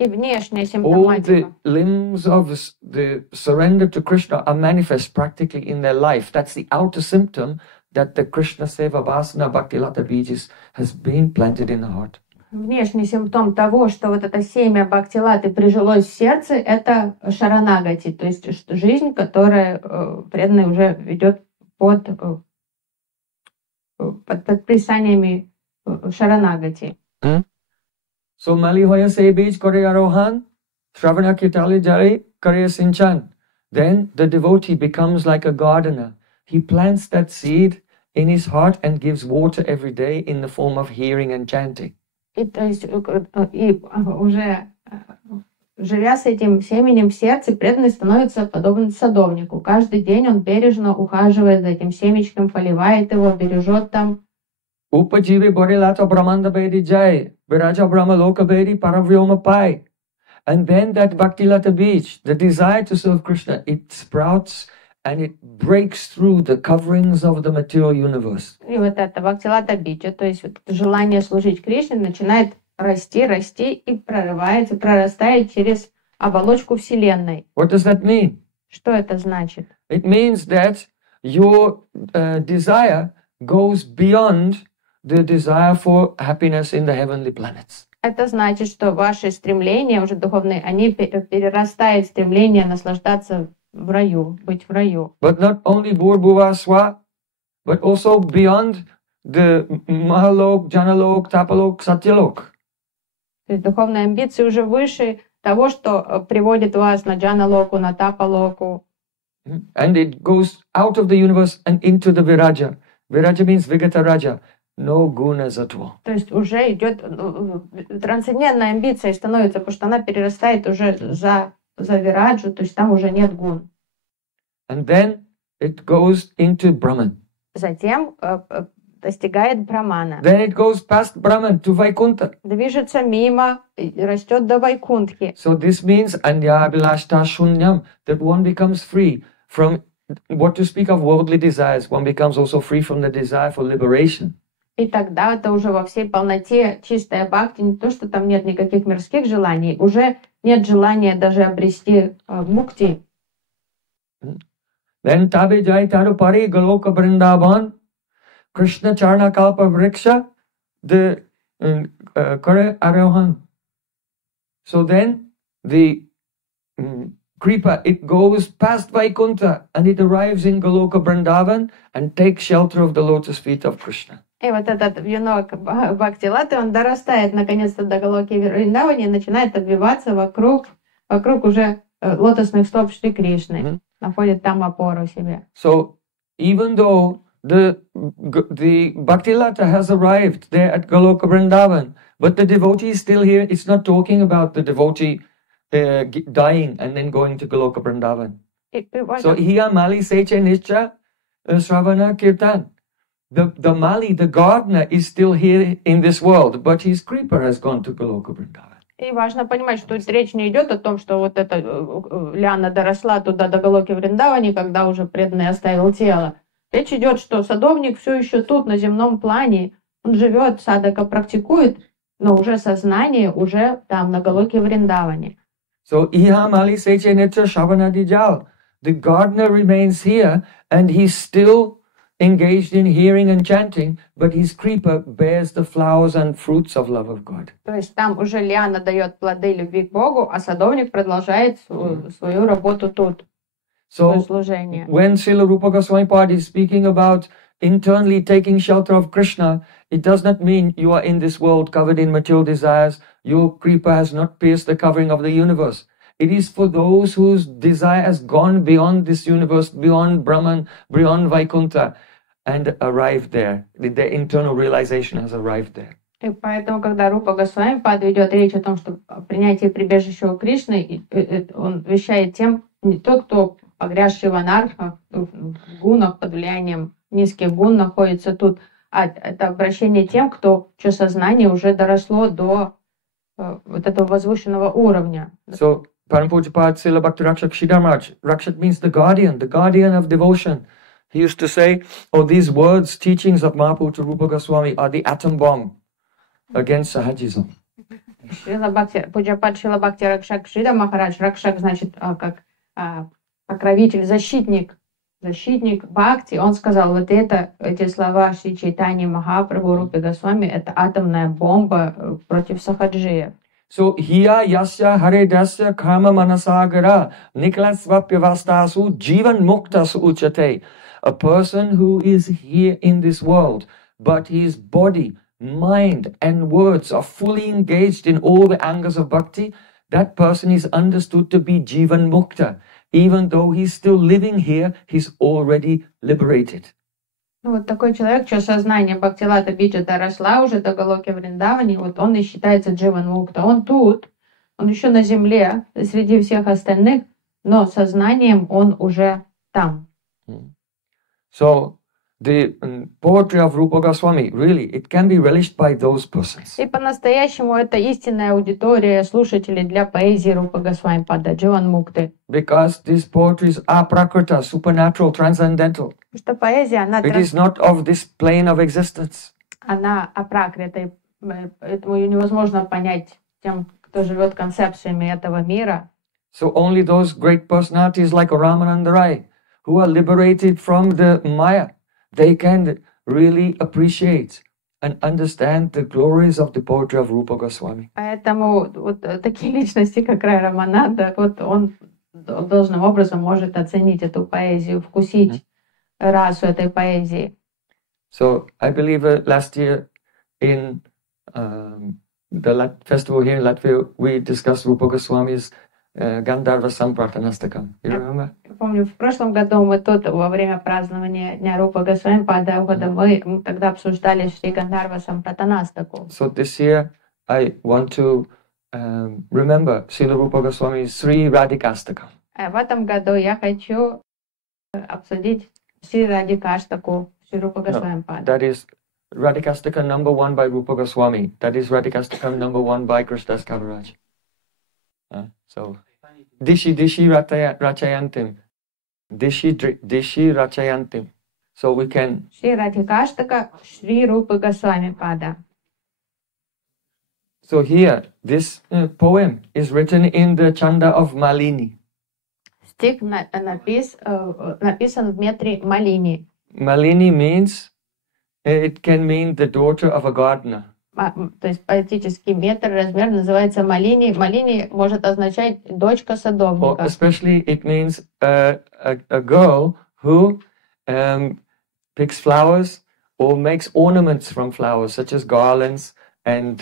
И внешняя All the симптоматика. limbs of the surrender to Krishna are manifest practically in their life. That's the outer symptom that the Krishna Seva Vasana Bhaktilata Bijis has been planted in the heart. Внешний симптом того, что вот это семя бхактилаты прижилось в сердце, это шаранагати, то есть жизнь, которая преданный уже ведет под предписаниями шаранагати. So Mali hoya se bij kore arohan, Shravana kirtali jari kare sinchan. Then the devotee becomes like a gardener. He plants that seed in his heart and gives water every day in the form of hearing and chanting. И то есть и уже живя с этим семенем в сердце, преданный становится подобен садовнику. Каждый день он бережно ухаживает за этим семечком, поливает его, бережет там. Upajive borilata brahmanda bedi jai, viraja brahma loka bedi paravyoma pai. And then that bhaktilata beach, the desire to serve Krishna, it sprouts and it breaks through the coverings of the material universe. И вот это бхактилата биджа, то есть вот желание служить Кришне, начинает расти, расти и прорывается, прорастает через оболочку Вселенной. What does that mean? Что это значит? It means that your desire goes beyond the desire for happiness in the heavenly planets. Это значит, что ваши стремления уже духовные, они перерастают в стремление наслаждаться в раю, быть в раю. But not only Bhur Swa, but also beyond the Mahalok, Janalok, Tapalok, Satyalok. То есть духовные амбиции уже выше того, что приводит вас на Джаналоку, на Тапалоку. And it goes out of the universe and into the Viraja. Viraja means Vigata Raja. No gunas at all. То есть уже идет трансцендентная амбиция становится, потому что она перерастает уже за Вираджу, то есть там уже нет гун. And then it goes into Brahman. Затем достигает Брамана. Then it goes past Brahman to Vaikuntha. Движется мимо, растет до Вайкунтхи. So this means Anya Abhilashta Shunyam, that one becomes free from what to speak of worldly desires. One becomes also free from the desire for liberation. И тогда это уже во всей полноте чистая бхакти, не то, что там нет никаких мирских желаний, уже нет желания даже обрести мукти. Then tabe jai taru pari galoka vrindavan, Krishna charna kalpa vriksha, the kare arohan. So then the Kripa, it goes past Vaikuntha and it arrives in Goloka Vrindavan and takes shelter of the lotus feet of Krishna. И вот этот венок бхактилаты, он дорастает наконец-то до Галоки Вриндавани и начинает обвиваться вокруг уже лотосных стоп Шри Кришны. Находит там опору себе. So even though the bhaktilata has arrived there at Goloka Vrindavan, but the devotee is still here, it's not talking about the devotee dying and then going to Goloka Vrindavan. So hiya mali seche nischa Sravana Kirtan. The Mali, the gardener, is still here in this world, but his creeper has gone to Goloka Vrindavan. И важно понимать, что речь не идет о том, что вот эта лиана доросла туда до Галоки Вриндавани, когда уже преданный оставил тело. Речь идет, что садовник все еще тут, на земном плане, он живет, садака практикует, но уже сознание уже там, на Галоке Вриндавани. So, iha mali seche netra shavanadijal. The gardener remains here, and he's still engaged in hearing and chanting, but his creeper bears the flowers and fruits of love of God. То есть там уже лиана дает плоды любви к Богу, а садовник продолжает свою работу тут, свое служение. When Srila Rūpa Gosvāmī is speaking about internally taking shelter of Krishna, it does not mean you are in this world covered in material desires. Your creeper has not pierced the covering of the universe. It is for those whose desire has gone beyond this universe, beyond Brahman, beyond Vaikuntha, and arrived there. Their internal realization has arrived there. И поэтому, когда Рупа Госвами ведет речь о том, что принятие прибежища у Кришны, он вещает тем, не тот, кто погрязший в анархах, в гунах, под влиянием низких гун находится тут, а это обращение тем, кто, чье сознание уже доросло до вот этого возвышенного уровня. So, Param Pujapad Srila Bhakti Rakshak Shridharaj, Rakshat means the guardian of devotion. He used to say, oh, these words, teachings of Mahaprabhu Rupa Goswami are the atom bomb against Sahajism. Пуджапад Шрила Бхакти Ракшак Шрида Махарадж. Ракшак значит как покровитель, защитник Бхакти. Он сказал, вот эти слова Шри Чайтаньи Махапрабху Рупе Госвами, это атомная бомба против сахаджиев. So hiya yasya haredasya karma manasagara niklasvapyavastasu jivan muktas uchate. A person who is here in this world, but his body, mind and words are fully engaged in all the angas of bhakti, that person is understood to be jivan mukta. Even though he's still living here, he's already liberated. Вот такой человек, чье сознание Бхактилата Биджата росла уже до Галоки Вриндавани, вот он и считается дживан мукта. Он тут, он еще на земле, среди всех остальных, но сознанием он уже там. So the poetry of Rūpa Gosvāmī, really, it can be relished by those persons. И по-настоящему это истинная аудитория слушателей для поэзии Рупа Госвами Пада, дживан мукты. Because these poetries are prakrita, supernatural, transcendental. Что поэзия, It is not of this plane of existence. она апракрита, поэтому ее невозможно понять тем, кто живет концепциями этого мира. So only those great personalities like Ramananda Rai, who are liberated from the Maya, they can really appreciate and understand the glories of the poetry of Rūpa Gosvāmī. Поэтому вот такие личности, как Рай Рамананда, вот он должным образом может оценить эту поэзию, вкусить расу этой поэзии. So I believe last year in the festival here in Latvia, we discussed Rūpa Gosvāmī's Gandharva Samprathanastakam. You remember? Я помню, в прошлом году мы тут во время празднования Дня Рупа Госвами Пада мы тогда обсуждали Шри Гандharva Samprathanasthaku. So this year I want to remember Srila Rūpa Gosvāmī's Sri Rādhikāṣṭakam. В этом году я хочу обсудить Шри Rādhikāṣṭaku, Шри Рупа Госвами Пада. That is Rādhikāṣṭakam number 1 by Rūpa Gosvāmī. That is Rādhikāṣṭakam number 1 by Krishnadas Kaviraj. So Dishi Rachayantim. Dishi Rachayantim. So we can. Шри Rādhikāṣṭaka, Шри Рупа Госвами Пада. So here, this poem is written in the chanda of Malini. Стих написан в метре Малини. Malini means, it can mean the daughter of a gardener. То есть поэтический метр, размер называется Малини. Малини может означать дочка садовника. Or especially it means a girl who picks flowers or makes ornaments from flowers, such as garlands and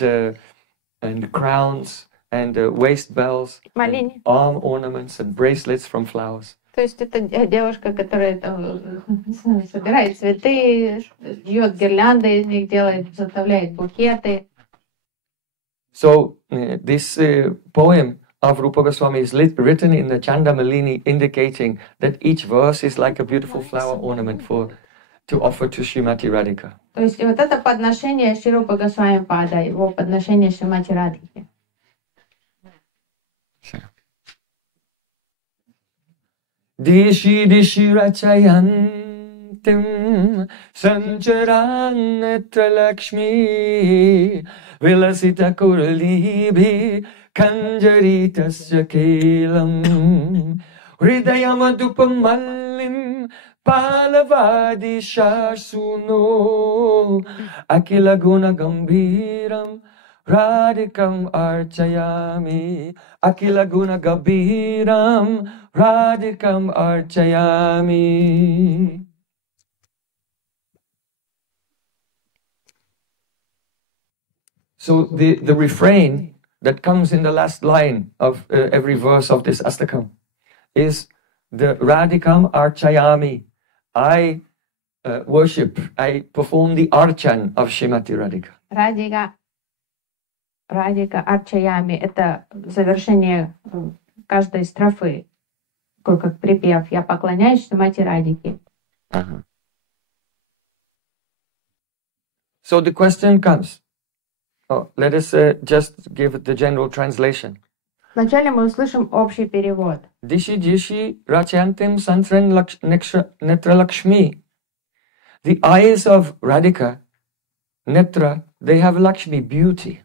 crowns and waist bells, and arm ornaments and bracelets from flowers. То есть это девушка, которая собирает цветы, шьет гирлянды из них, составляет букеты. So this poem of Rūpa Gosvāmī is written in the Chanda Malini, indicating that each verse is like a beautiful flower ornament to offer to Srimati Radhika. То есть вот это подношение Шри Рупа Госвами Пада, его подношение Шримати Радхике. Dishi Dishi Rachayantim Sancharan Netra Lakshmi Vilasita Kuralibhi Kanjaritasya Kelam Hridayamadupam Palavadi Shasuno Akila Guna Gambiram Radhikam Archayami Akila Guna Gambiram Radhikam Archayami. So the refrain that comes in the last line of every verse of this Astakam is the Radhikam Archayami. I worship, I perform the archan of Srimati Radhika. Радика Арчаями — это завершение каждой строфы, как припев. Я поклоняюсь Шримати Радике. So the question comes. Let us just give the general translation. Вначале мы услышим общий перевод. Dishi Dishi Rachantim Santran Netra Lakshmi. The eyes of Radhika, Netra, they have Lakshmi, beauty.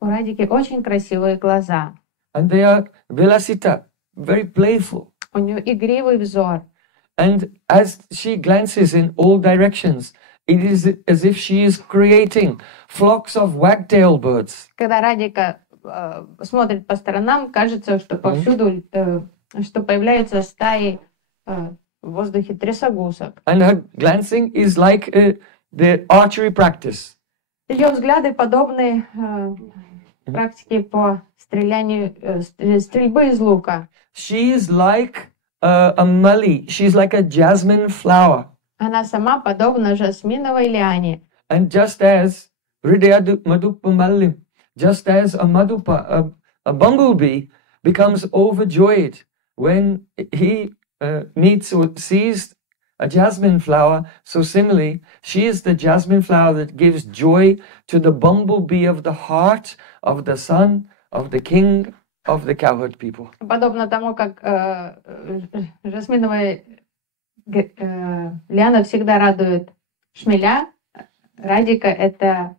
У Радики очень красивые глаза. And they are vilasita, very playful. У нее игривый взор. And as she glances in all directions, it is as if she is creating flocks of wagtail birds. Когда Радика смотрит по сторонам, кажется, что повсюду что появляются стаи в воздухе трясогусок. And her glancing is like the archery practice. Ее взгляды подобны практике по стрелянию, стрельбы из лука. She is like a mali. She's like a jasmine flower. Она сама подобна жасминовой лиане. And just as just as a bumblebee becomes overjoyed when he meets or sees a jasmine flower, so similarly, she is the jasmine flower that gives joy to the bumblebee of the heart of the son of the king of the cowherd people. Подобно тому, как жасминовая лиана всегда радует шмеля, Радика — это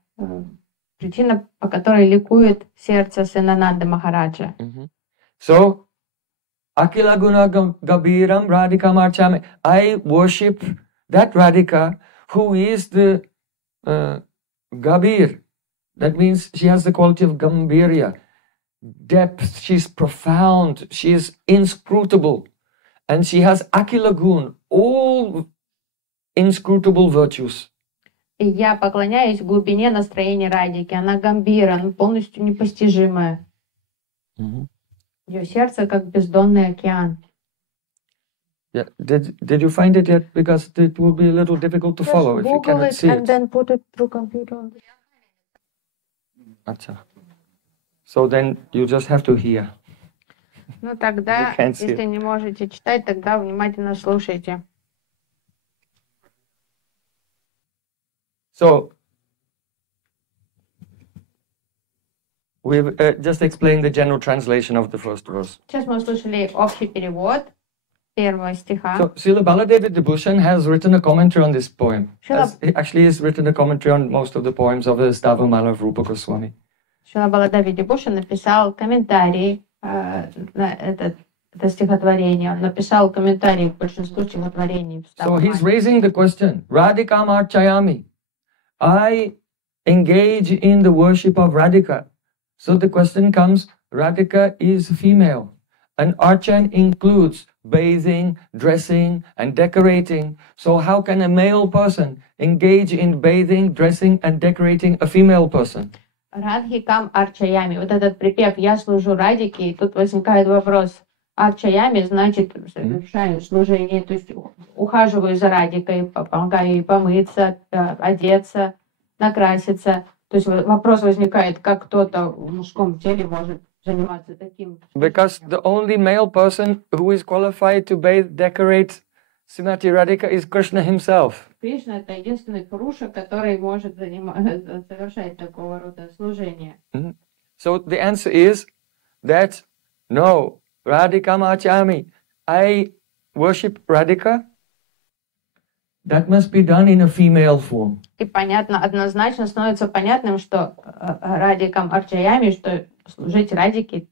причина, по которой ликует сердце сына Нанды Махараджа. So, Akila Guna Gabiram Radhika Marchami. I worship that Radhika who is the Gabir. That means she has the quality of Gambhirya. Depth, she's profound, she is inscrutable. And she has Akila Gun, all inscrutable virtues. И я поклоняюсь глубине настроения Радики. Она гамбира, полностью непостижимая. Ее сердце как бездонный океан. Yeah. Did you find it yet? Because it will be a little difficult to follow if you cannot see it. And then put it through computer. Acha. So then you just have to hear. Ну тогда, если не можете читать, тогда внимательно слушайте. So, we've just explained the general translation of the first verse. Сейчас мы услышали общий перевод первого стиха. So, Srila Baladevi has written a commentary on this poem. Actually, he's written a commentary on most of the poems of the Stavamala of Rūpa Gosvāmī. Шрила Баладеви Дебушин написал комментарий на это стихотворение. Он написал комментарий к большинству стихотворений. So, he's raising the question, Rādhikāṃ archayami. I engage in the worship of Radhika. So the question comes, Radhika is female. And archan includes bathing, dressing, and decorating. So how can a male person engage in bathing, dressing, and decorating a female person? Рādhikāṃ арчаями. Вот этот припев «Я служу Радике», и тут возникает вопрос. Арчаями значит совершаю служение, то есть ухаживаю за Радикой, помогаю ей помыться, одеться, накраситься. То есть вопрос возникает, как кто-то в мужском теле может заниматься таким. Because the only male person who is qualified to bathe, decorate Srimati Radhika is Krishna himself. Кришна — это единственный пуруша, который может совершать такого рода служение. So the answer is that no. Radhika Machami, I worship Radhika. That must be done in a female form. И понятно, однозначно становится понятным, что Радикам Арчаями, что служить Радике,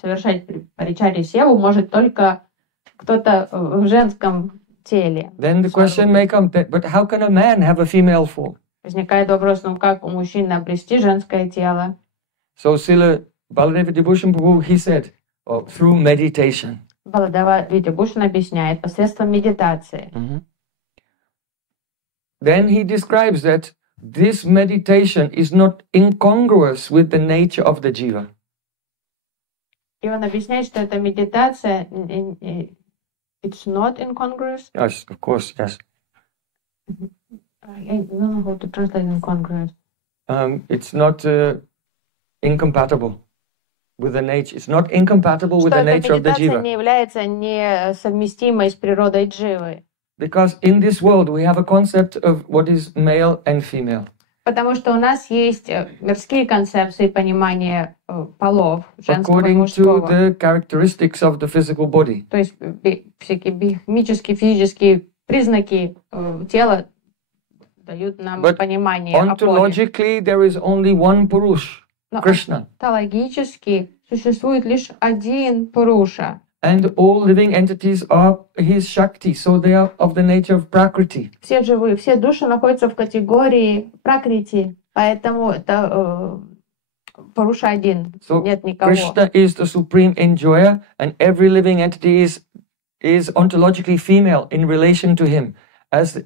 совершать паричари севу может только кто-то в женском теле. Then the question may come, but how can a man have a female form? Возникает вопрос, ну как у мужчины обрести женское тело? So Srila Baladevi Vibhushan Prabhu, he said, through meditation. Баладева Вибхушан объясняет посредством медитации. Then he describes that this meditation is not incongruous with the nature of the jiva. И он объясняет, что эта медитация, it's not incongruous. Yes, of course, yes. I don't know how to translate incongruous. It's not incompatible with the nature. It's not incompatible with the nature of the jiva. Не является несовместимой с природой дживы. Because in this world we have a concept of what is male and female. Потому что у нас есть мирские концепции понимания полов, женского и мужского. According to the characteristics of the physical body. То есть всякие биохимические, физические признаки тела дают нам понимание о поле. Ontologically there is only one purush. Krishna. Онтологически существует лишь один Пуруша. And all living entities are his Shakti, so they are of the nature of Prakriti. Все живые, все души находятся в категории Пракрити, поэтому это Пуруша один, So нет никого. Krishna is the supreme enjoyer, and every living entity is ontologically female in relation to him, as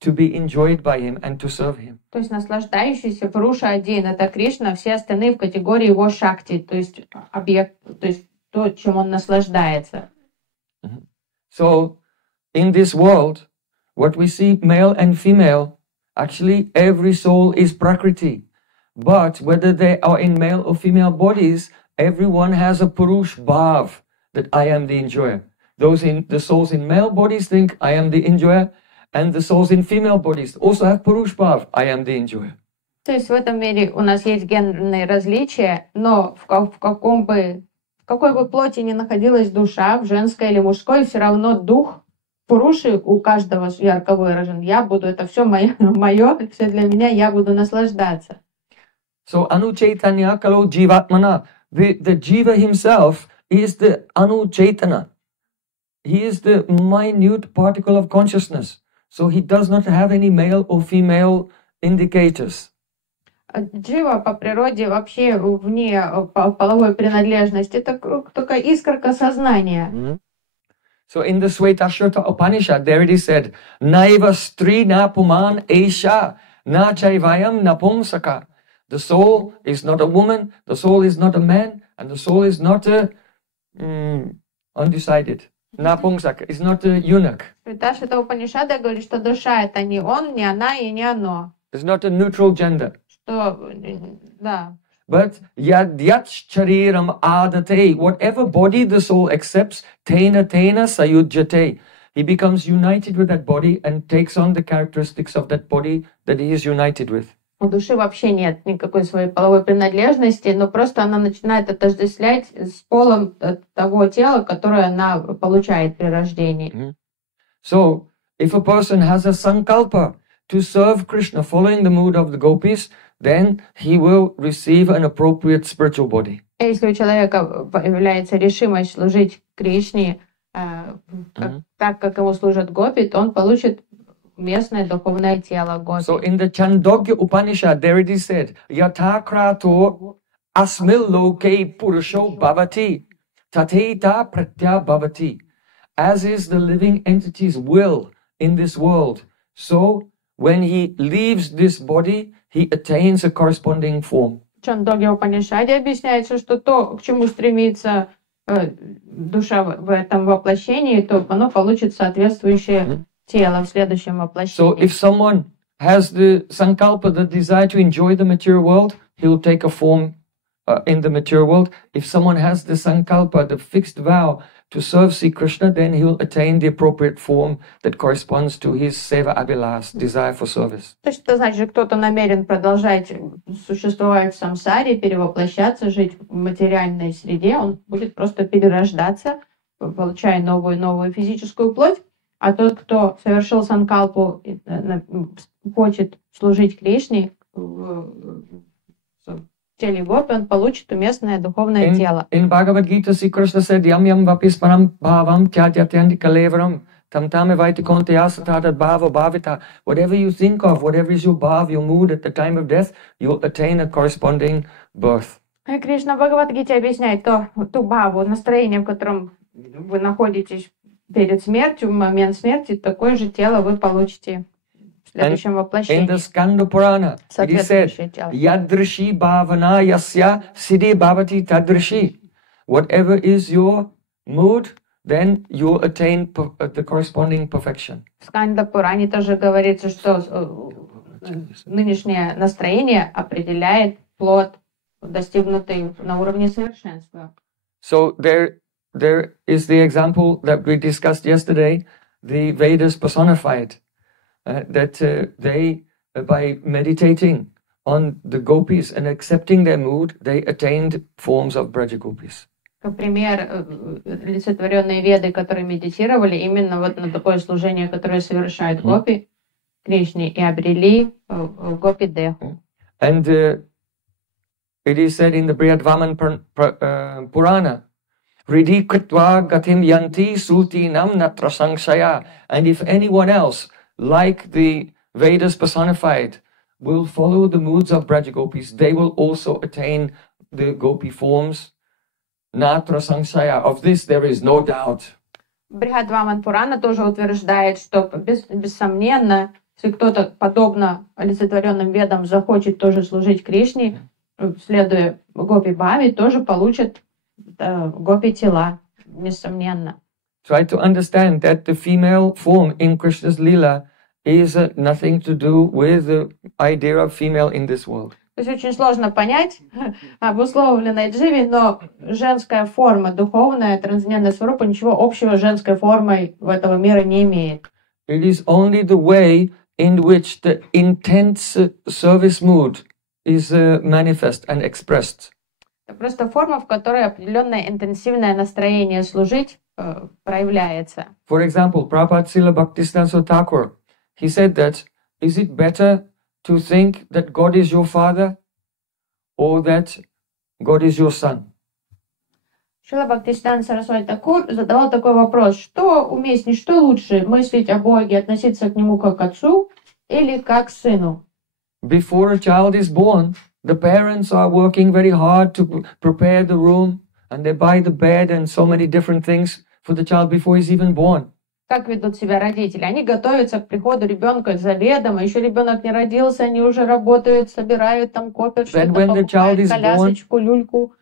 to be enjoyed by him and to serve him. То есть наслаждающийся Пуруша один, это Кришна, все остальные в категории его Шакти, то есть объект, то есть то, чем он наслаждается. So in this world, what we see male and female, actually every soul is Prakriti. But whether they are in male or female bodies, everyone has a Purush Bhav, that I am the enjoyer. The souls in male bodies think I am the enjoyer, and the souls in female bodies also have Purush Bhav, I am the enjoyer. То есть в этом мире у нас есть гендерные различия, но в какой бы плоти ни находилась душа, в женской или мужской, все равно дух Пуруши у каждого ярко выражен. Я буду, это все мое, все для меня, я буду наслаждаться. So Anu Chaitanya Kalo Jivatmana, the Jiva himself is the Anu Chaitanya. He is the minute particle of consciousness. So he does not have any male or female indicators. Джива по природе вообще вне половой принадлежности, это только искорка сознания. So in the Shvetashwata Upanishad, there it is said, Naiva Stri na Puman Esha na Chaivayam Napumsaka. The soul is not a woman, the soul is not a man, and the soul is not a undecided. Napumsaka is not a eunuch. Шветашвата Упанишада говорит, что душа это не он, не она и не оно. It's not a neutral gender. Да. But yadyat chariram adate, whatever body the soul accepts, tena sayujjate. He becomes united with that body and takes on the characteristics of that body that he is united with. У души вообще нет никакой своей половой принадлежности, но просто она начинает отождествлять с полом того тела, которое она получает при рождении. So, if a person has a sankalpa to serve Krishna following the mood of the gopis, then he will receive an appropriate spiritual body. Если у человека появляется решимость служить Кришне так, как ему служат гопи, то он получит местное духовное тело гопи. So in the Chandogya Upanishad, there it is said, Yatha krato asmil loke purusho bhavati, tateta pratya bhavati. As is the living entity's will in this world, so when he leaves this body, he attains a corresponding form. В Чандогья Упанишаде объясняется, что то, к чему стремится душа в этом воплощении, то оно получит соответствующее тело в следующем воплощении. So if someone has the sankalpa, the desire to enjoy the material world, he will take a form in the material world. If someone has the sankalpa, the fixed vow to serve Sri Krishna, then he will attain the appropriate form that corresponds to his seva abhilas, desire for service. То есть это значит, кто-то намерен продолжать существовать в самсаре, перевоплощаться, жить в материальной среде, он будет просто перерождаться, получая новую физическую плоть. А тот, кто совершил санкалпу, хочет служить Кришне в теле гопи, он получит уместное духовное тело. In Bhagavad Gita, Sri Krishna said, Yam yam vapisparam bhavam tyadyatyanti kalevaram tam tame vaiti konteyasa tadat bhava bhavita. Whatever you think of, whatever is your bhav, your mood at the time of death, you'll attain a corresponding birth. И Кришна в Бхагавад-гите объясняет ту бхаву, настроение, в котором вы находитесь перед смертью, в момент смерти, такое же тело вы получите в следующем воплощении. In the Skanda Purana, it is said, Yadrishi bhavana yasya siddhi bhavati tadrishi. Whatever is your mood, then you'll attain the corresponding perfection. В Сканда Пуране тоже говорится, что нынешнее настроение определяет плод, достигнутый на уровне совершенства. So there is the example that we discussed yesterday, the Vedas personified, that they, by meditating on the gopis and accepting their mood, they attained forms of Braja gopis. Например, олицетворенные веды, которые медитировали именно вот на такое служение, которое совершают гопи Кришне, и обрели гопи-деху. And it is said in the Bheda-abheda-tattva Purana, Riddhi kritva gatim yanti sulti nam natra saṅśaya. And if anyone else, like the Vedas personified, will follow the moods of Brajagopis, they will also attain the Gopi forms. Natra saṅśaya. Of this there is no doubt. Брихадваман Пурана тоже утверждает, что бессомненно, если кто-то, подобно олицетворенным ведам, захочет тоже служить Кришне, следуя гопи-бхави, тоже получит гопи-тела, несомненно. Try to understand that the female form in Krishna's Leela is nothing to do with the idea of female in this world. То есть очень сложно понять обусловленной дживе, но женская форма, духовная, трансцендентная сварупа, ничего общего с женской формой в этого мира не имеет. It is only the way in which the intense service mood is manifest and expressed. Это просто форма, в которой определенное интенсивное настроение служить проявляется. For example, Prabhupada Srila Bhaktisiddhanta Thakur, he said that, is it better to think that God is your father or that God is your son? Шрила Бхактисиddhanta Сарасвати Такур задавал такой вопрос: что уместнее, что лучше, мыслить о Боге, относиться к Нему как к отцу или как к сыну? Before a child is born, the parents are working very hard to prepare the room, and they buy the bed and so many different things for the child before he's even born. Как ведут себя родители? Они готовятся к приходу ребенка заведомо, еще ребенок не родился, они уже работают, собирают, там копят что-то, покупают колясочку, люльку.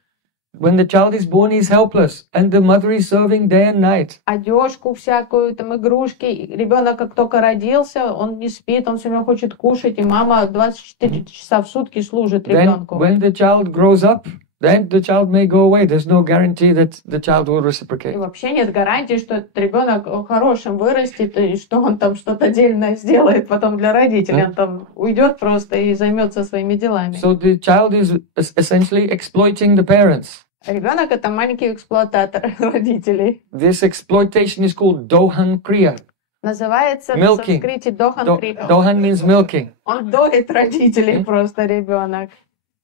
When the child is born, he's helpless, and the mother is serving day and night. Одежку всякую, там игрушки. Ребенок, как только родился, он не спит, он все время хочет кушать, и мама 24 часа в сутки служит ребенку. When the child grows up, then the child may go away. There's no guarantee that the child will reciprocate. И вообще нет гарантии, что этот ребенок хорошим вырастет, и что он там что-то дельное сделает потом для родителей. Он там уйдет просто и займется своими делами. So the child is essentially exploiting the parents. Ребенок — это маленький эксплуататор родителей. This exploitation is called dohan kriya. Называется на санскрите дохан крия. Dohan means milking. Он доит родителей просто, ребенок.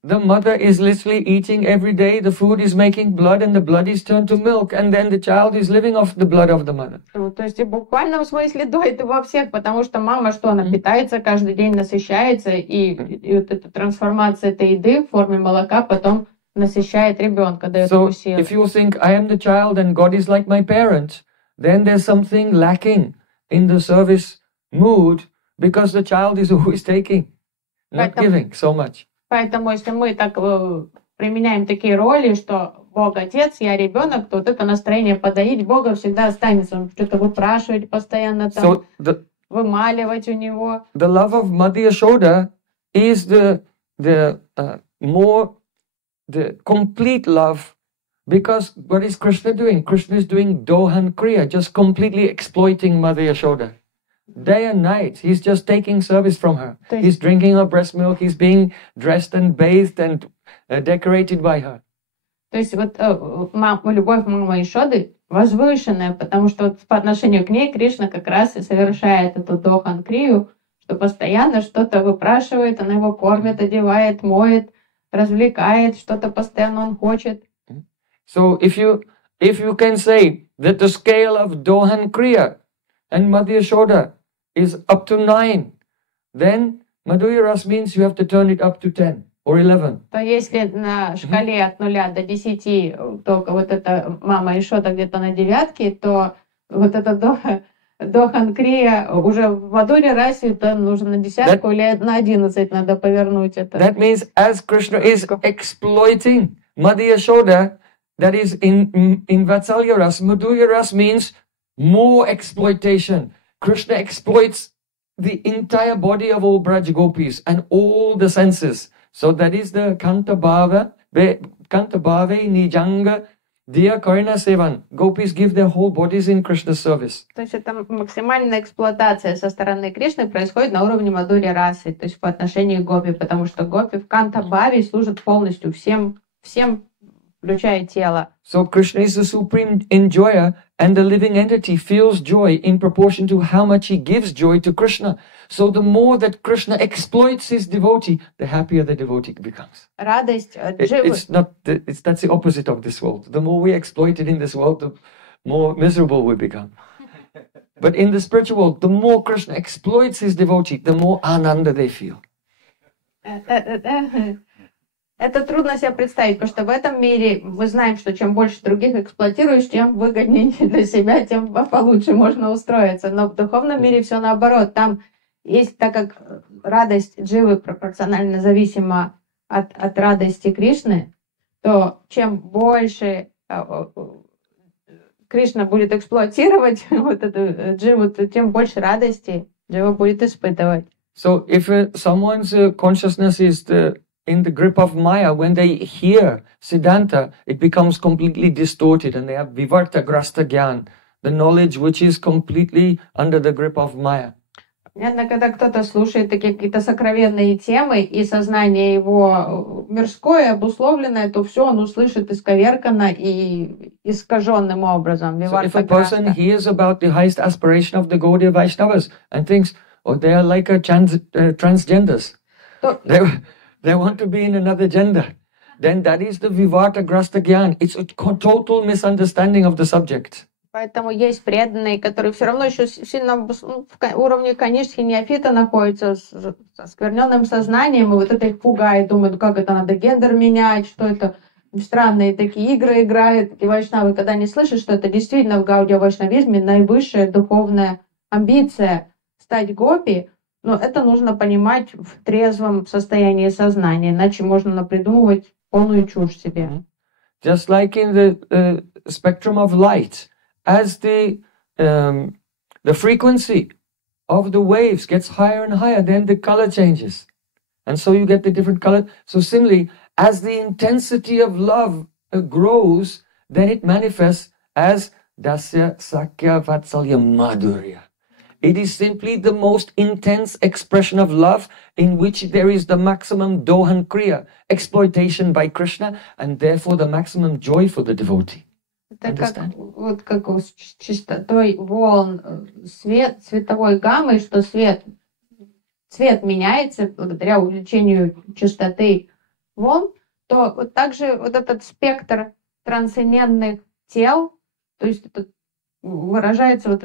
The mother is literally eating every day. The food is making blood, and the blood is turned to milk, and then the child is living off the blood of the mother. То есть в буквальном смысле доит его всех, потому что мама что, она питается каждый день, насыщается, и вот эта трансформация этой еды в форме молока потом насыщает ребенка, дает ему силы. If you think I am the child and God is like my parent, then there's something lacking in the service mood, because the child is always taking, not giving so much. Поэтому, если мы так применяем такие роли, что Бог отец, я ребенок, то вот это настроение подоить Бога всегда останется. Он что-то выпрашивать постоянно, там, вымаливать у него. The love of Mother Yashoda is the complete love, because what is Krishna doing? Krishna is doing dohan kriya, just completely exploiting Mother Yashoda. Day and night, he's just taking service from her. He's drinking her breast milk, he's being dressed and bathed and decorated by her. То есть вот любовь мамы Йашоды возвышенная, потому что вот по отношению к ней Кришна как раз и совершает эту дохан крию, что постоянно что-то выпрашивает, она его кормит, одевает, моет, развлекает, что-то постоянно он хочет. So if you can say that the scale of dohan kriya and Mother Yashoda is up to 9, then Madhurya Ras means you have to turn it up to 10 or 11. То если на шкале от 0 до 10 только вот эта мама Йашода где-то на 9, то вот это дохан крия уже в Мадхурья Расе там нужно на 10 или на 11 надо повернуть это. That means as Krishna is exploiting Mother Yashoda, that is in Vatsalya Ras, Madhurya Ras means more exploitation. Krishna exploits the entire body of all Brajagopis and all the senses. So that is the Kanta Bhave Nijanga Diya Karna Sevan. Gopis give their whole bodies in Krishna's service. То есть это максимальная эксплуатация со стороны Кришны происходит на уровне Мадхурья Расы, то есть по отношению к гопи, потому что гопи в Канта Бхаве служат полностью всем включая тело. So Krishna is the supreme enjoyer, and the living entity feels joy in proportion to how much he gives joy to Krishna. So the more that Krishna exploits his devotee, the happier the devotee becomes. Радость дживы. That's the opposite of this world. The more we exploit it in this world, the more miserable we become. But in the spiritual world, the more Krishna exploits his devotee, the more ananda they feel. Это трудно себе представить, потому что в этом мире мы знаем, что чем больше других эксплуатируешь, тем выгоднее для себя, тем получше можно устроиться. Но в духовном мире все наоборот. Там есть, так как радость дживы пропорционально зависима от радости Кришны, то чем больше Кришна будет эксплуатировать вот эту дживу, то тем больше радости джива будет испытывать. So if someone's consciousness is in the grip of Maya, when they hear Siddhanta, it becomes completely distorted and they have vivarta-grasta gyan, the knowledge which is completely under the grip of Maya. Понятно, когда кто-то слушает такие какие-то сокровенные темы, и сознание его мирское, обусловленное, то все он услышит исковерканно и искаженным образом. So if a person hears about the highest aspiration of the Gaudiya Vaishnavas and thinks, oh, they are like transgenders, they want to be in another gender, then that is the vivarta-grasta gyan. It's a total misunderstanding of the subject. Поэтому есть преданные, которые все равно еще сильно в уровне канишки неофита находятся с оскверненным сознанием, и вот это их пугает, думают, как это надо гендер менять, что это странные такие игры играют. И вайшнавы, когда не слышат, что это действительно в гаудия вайшнавизме наивысшая духовная амбиция стать гопи, но это нужно понимать в трезвом состоянии сознания, иначе можно напридумывать полную чушь себе. Just like in the spectrum of light, as the frequency of the waves gets higher and higher, then the color changes. And so you get the different color. So similarly, as the intensity of love grows, then it manifests as dasya sakya vatsalya madhurya. It is simply the most intense expression of love in which there is the maximum dohan kriya, exploitation by Krishna, and therefore the maximum joy for the devotee. Это как с частотой волн цветовой гаммы, что цвет меняется благодаря увеличению частоты волн, то вот также вот этот спектр трансцендентных тел, то есть это выражается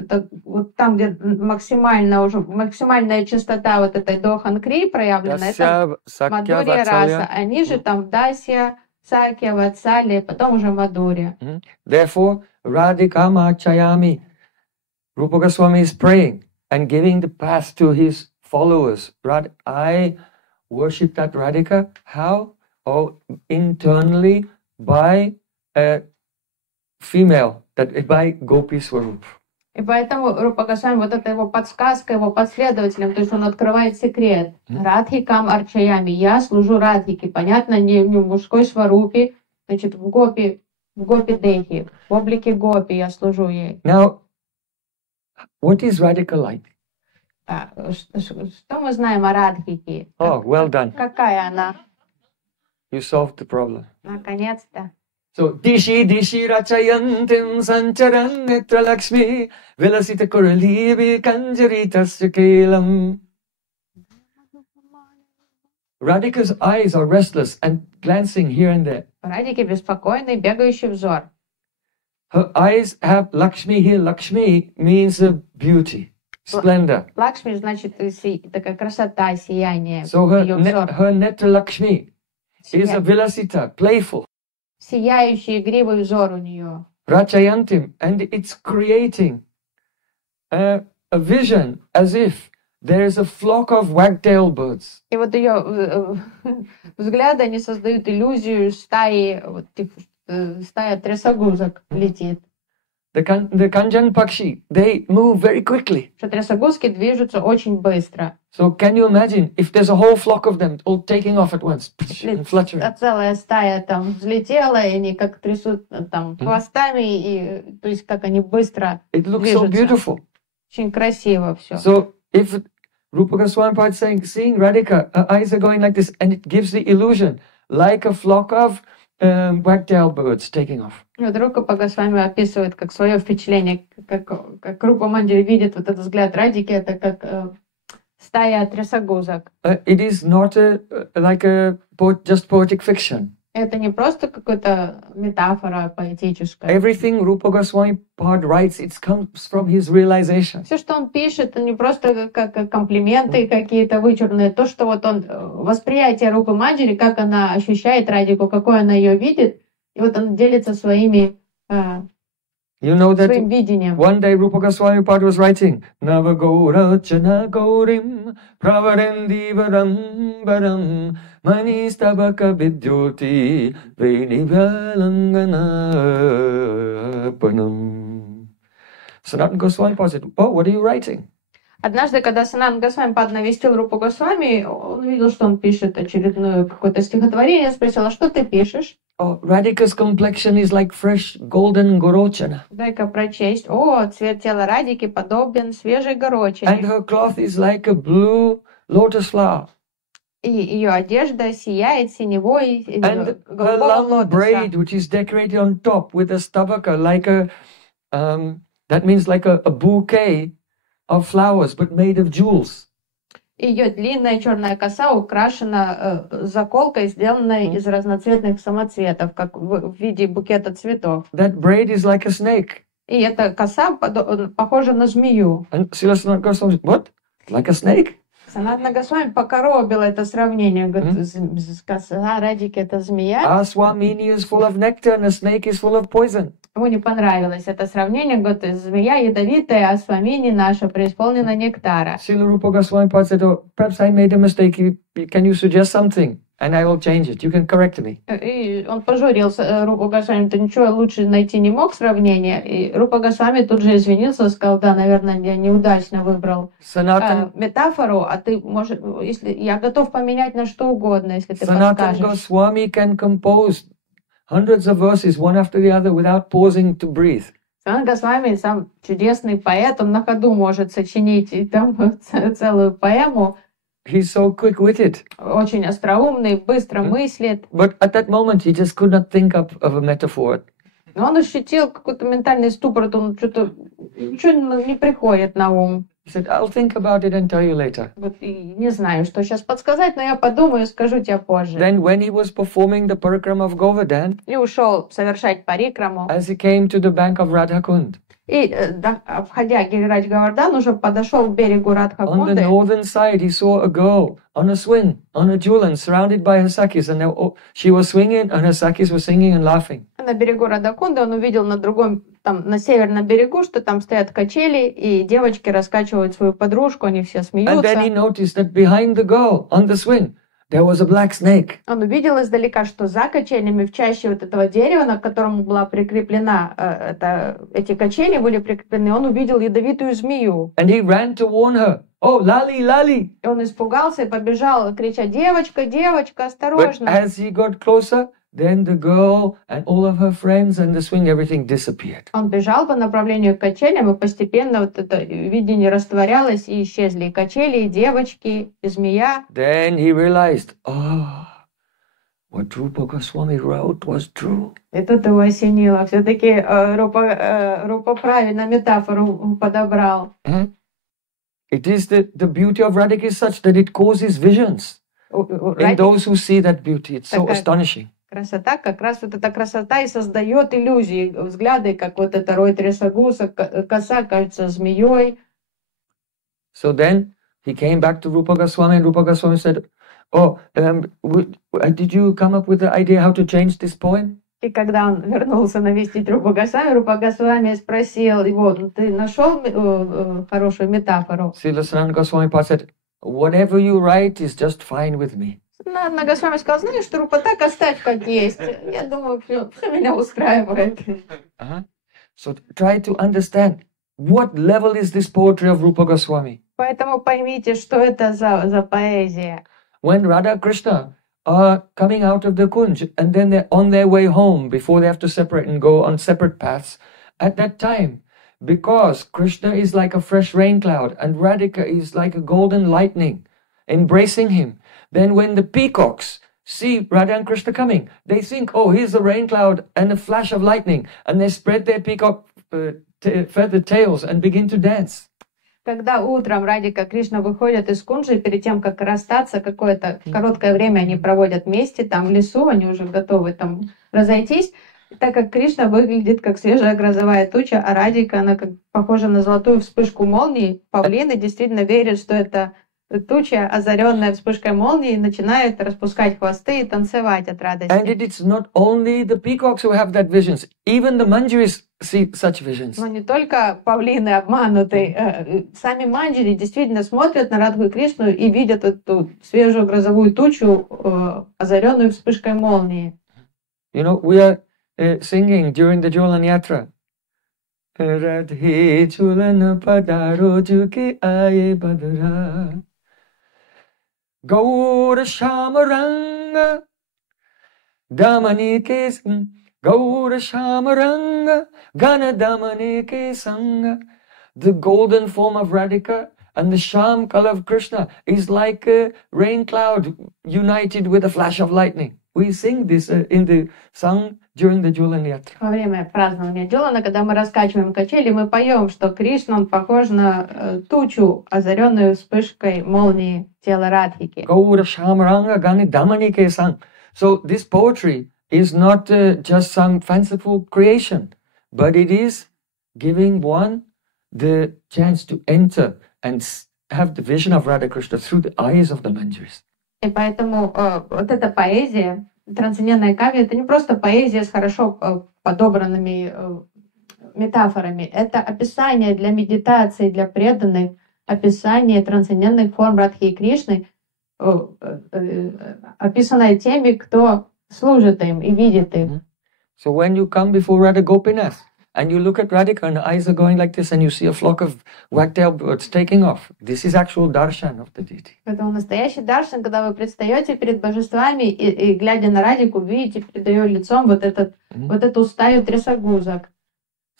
вот там, где максимальная частота вот этой дохан-кри проявлена, это мадхурья раса, а ниже там дасья, сакья, ватсалия, потом уже мадхурья. Therefore, Rādhikāṣṭakam, Rūpa Gosvāmī is praying and giving the path to his followers. I worship that Radhika. How? Oh, internally by a female, by Gopi Swarup. И поэтому Рупа Госвами, вот это его подсказка, его последователям, то есть он открывает секрет. Радхикам арчаями, я служу Радхике. Понятно, не в мужской сварупе, значит, в гопи Дехи, в облике гопи я служу ей. Now, what is Radhika like? Что мы знаем о Радхике? Oh, well done. Какая она? You solved the problem. Наконец-то. So, Dishi rachayantim sancharan netra lakshmi vilasita kuralibi kanjaritasya kelam. Radhika's eyes are restless and glancing here and there. Радхике беспокойный, бегающий взор. Her eyes have Lakshmi here. Lakshmi means beauty, splendor. Лакшми значит такая красота, сияние. So her netra Lakshmi is a vilasita, playful. Сияющий, игривый взор у нее. Rachayantim, and it's creating a vision as if there is a flock of wagtail birds. И вот ее взгляды, они создают иллюзию стая трясогузок летит. The Kanjan Pakshi, they move very quickly. Что трясогузки движутся очень быстро. So can you imagine if there's a whole flock of them all taking off at once and fluttering? Целая стая там взлетела, и они как трясут там хвостами, и то есть как они быстро It looks so beautiful. Очень красиво все. So if Rūpa Gosvāmī is seeing Radhika, her eyes are going like this, and it gives the illusion like a flock of wagtail birds taking off. Вот Рупа Госвами описывает как свое впечатление, как Рупа Манджари видит вот этот взгляд Радики, это как стая трясогузок. It is not just poetic fiction. Это не просто какая-то метафора поэтическая. Everything Rūpa Gosvāmī writes, it comes from his realization. Все, что он пишет, это не просто как комплименты какие-то вычурные. То, что вот он восприятие Рупы Манджари, как она ощущает Радику, какой она ее видит, и вот он делится своими You know that своим видением. one day Rūpa Gosvāmī was writing Nava Gaurachana Gaurim Pravarendi Varam Varam Manistabaka Vidyoti Venivalangana Panam. Sanatana Gosvāmī said, "Oh, what are you writing?" Однажды, когда Санатана Госвами навестил Рупу Госвами, он видел, что он пишет очередное какое-то стихотворение, спросил, а что ты пишешь? Oh, Radhika's complexion is like fresh golden gorochana. Дай-ка прочесть. О, цвет тела Радики подобен свежей горочине. And her cloth is like a blue lotus flower. И ее одежда сияет синевой And her голубого long braid, лотоса. which is decorated on top with a stabaka, like that means like a bouquet of flowers, but made of jewels. Ее длинная черная коса украшена заколкой, сделанной из разноцветных самоцветов, как в виде букета цветов. That braid is like a snake. И эта коса похожа на змею. And Srila Sanatana Gosvāmī said, "What? Like a snake?" Санатана Госвами покоробила это сравнение. Говорит, коса Радики — это змея. Our Swamini is full of nectar and a snake is full of poison. Ему не понравилось это сравнение. Говорит, змея ядовитая, а Свамини наша преисполнена нектара. Srila Rūpa Gosvāmī said, "Oh, perhaps I made a mistake. Can you suggest something? And I will change it. You can correct me." И он пожурил Рупу Госвами, ты ничего лучше найти не мог сравнения. И Рупа Госвами тут же извинился, сказал, да, наверное, я неудачно выбрал метафору, а ты можешь, если я готов поменять на что угодно, если ты Sanatana подскажешь. Gosvāmī can compose hundreds of verses one after the other without pausing to breathe. Санатана Госвами сам чудесный поэт, он на ходу может сочинить и там целую поэму. He's so quick-witted. Очень остроумный, быстро мыслит. But at that moment, he just could not think up of a metaphor. Но он ощутил какой-то ментальный ступор, он что-то ничего не приходит на ум. He said, "I'll think about it and tell you later." Вот, и не знаю, что сейчас подсказать, но я подумаю и скажу тебе позже. Then when he was performing the parikrama of Govardhan, И ушел совершать парикраму. as he came to the bank of Radhakund, И, обходя Гирирадж Говардан, уже подошел к берегу on the Радхакунды. northern side, he saw a girl on a swing, on a julan, surrounded by her sakis, and she was swinging, and her sakis were singing and laughing. На берегу Радхакунды он увидел на другом, там, на северном берегу, что там стоят качели, и девочки раскачивают свою подружку, они все And then he смеются. noticed that behind the girl on the swing, there was a black snake. Он увидел издалека, что за качелями в чаще вот этого дерева, на котором была прикреплена, эти качели были прикреплены, он увидел ядовитую змею. And he ran to warn her, "Oh, Lali, Lali!" И он испугался и побежал, крича, девочка, девочка, But осторожно. as he got closer, then the girl and all of her friends and the swing, everything disappeared. Он бежал по направлению к качелям, и постепенно вот это видение растворялось, и исчезли и качели, и девочки, и змея. Then he realized, what Rūpa Gosvāmī wrote was true. И тут его осенило. Все-таки Рупа правильно метафору подобрал. It is the beauty of Radhika is such that it causes visions in those who see that beauty. It's so astonishing. Красота, как раз вот эта красота и создает иллюзии, взгляды, как вот это рой трясогуса, коса кажется змеей. So then he came back to Rūpa Gosvāmī, and Rūpa Gosvāmī said, "Oh, did you come up with the idea how to change this poem?" И когда он вернулся навестить Рупа Госвами спросил его, ты нашел хорошую метафору? Srila Sanatana Gosvāmī said, "Whatever you write is just fine with me." Санатана Госвами сказал, знаешь, что Рупа, так оставь как есть. Я думаю, все меня устраивает. So try to understand what level is this poetry of Rūpa Gosvāmī. Поэтому поймите, что это за поэзия. When Radha Krishna are coming out of the Kunj and then they're on their way home before they have to separate and go on separate paths, at that time, because Krishna is like a fresh rain cloud and Radhika is like a golden lightning embracing him, then when the peacocks see Radha and Krishna coming, they think, oh, here's a rain cloud and a flash of lightning, and they spread their peacock feathered tails and begin to dance. Когда утром Радика и Кришна выходят из кунджи, перед тем, как расстаться, какое-то короткое время они проводят вместе, там в лесу, они уже готовы там разойтись, так как Кришна выглядит как свежая грозовая туча, а Радика, она как похожа на золотую вспышку молнии, павлины действительно верят, что это туча, озаренная вспышкой молнии, начинает распускать хвосты и танцевать от радости. And it's not only the peacocks who have that visions, even the manjaris see such visions. Но не только павлины обмануты, сами манджари действительно смотрят на Радху и Кришну и видят эту свежую грозовую тучу, озаренную вспышкой молнии. You know, we are singing during the Jolan Yatra. Radhe Chulana Padaro Juki Aye Badara Gaura Shamaranga Damani Kesam Gaura Shamaranga Gana Damani Kesanga. The golden form of Radhika and the Sham color of Krishna is like a rain cloud united with a flash of lightning. We sing this in the song during the Jolan Yatra. Во время празднования Джолана, когда мы раскачиваем качели, мы поем, что Кришна, он похож на тучу, озаренную вспышкой молнии тела Радхики. Gaura Shamaranga Gani Damani Kesang. So this poetry is not just some fanciful creation, but it is giving one the chance to enter and have the vision of Radha Krishna through the eyes of the manjaris. И поэтому вот эта поэзия, трансцендентная кавья, это не просто поэзия с хорошо подобранными метафорами. Это описание для медитации, для преданных, описание трансцендентных форм Радхи и Кришны, описанное теми, кто служит им и видит их. So when you come before Radha Gopinath, and you look at Radhika and the eyes are going like this and you see a flock of wagtail birds taking off. This is actual darshan of the deity. Это настоящий даршан, когда вы предстаете перед божествами и глядя на Радику, видите перед ее лицом вот эту стаю трясогузок.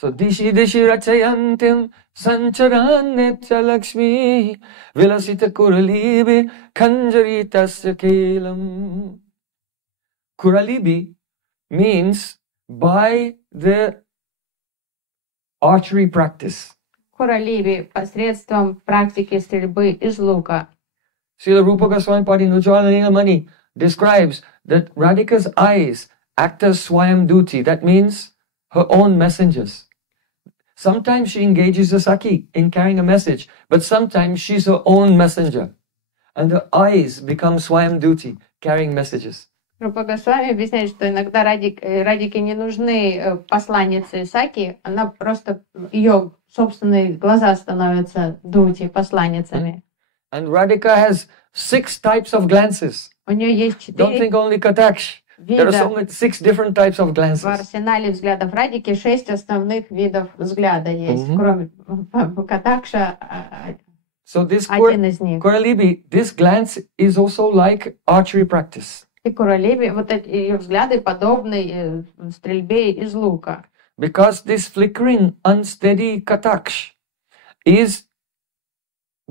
So dishi dishi rachayantim sancharan netya lakshmi vilasita kuralibi kanjaritasya kelam. Kuralibi means by the archery practice. Куралиби посредством практики стрельбы из лука. Srila Rūpa Gosvāmī Ujjvala Nilamani describes that Radhika's eyes act as Swayam Duti. That means her own messengers. Sometimes she engages a Saki in carrying a message, but sometimes she's her own messenger. And her eyes become Swayam Duti, carrying messages. Рупа Госвами объясняет, что иногда Радике не нужны посланницы Саки, она просто, ее собственные глаза становятся дути, посланницами. And Radhika has 6 types of glances. У нее есть Don't 4 think only Kataksh. There are so many 6 different types of glances. В арсенале взглядов Радики 6 основных видов взгляда есть, кроме Катакша, So this один из них. Kuralibi, this glance is also like archery practice. И Куралиби, вот эти ее взгляды подобны стрельбе из лука. Because this flickering, unsteady kataksh is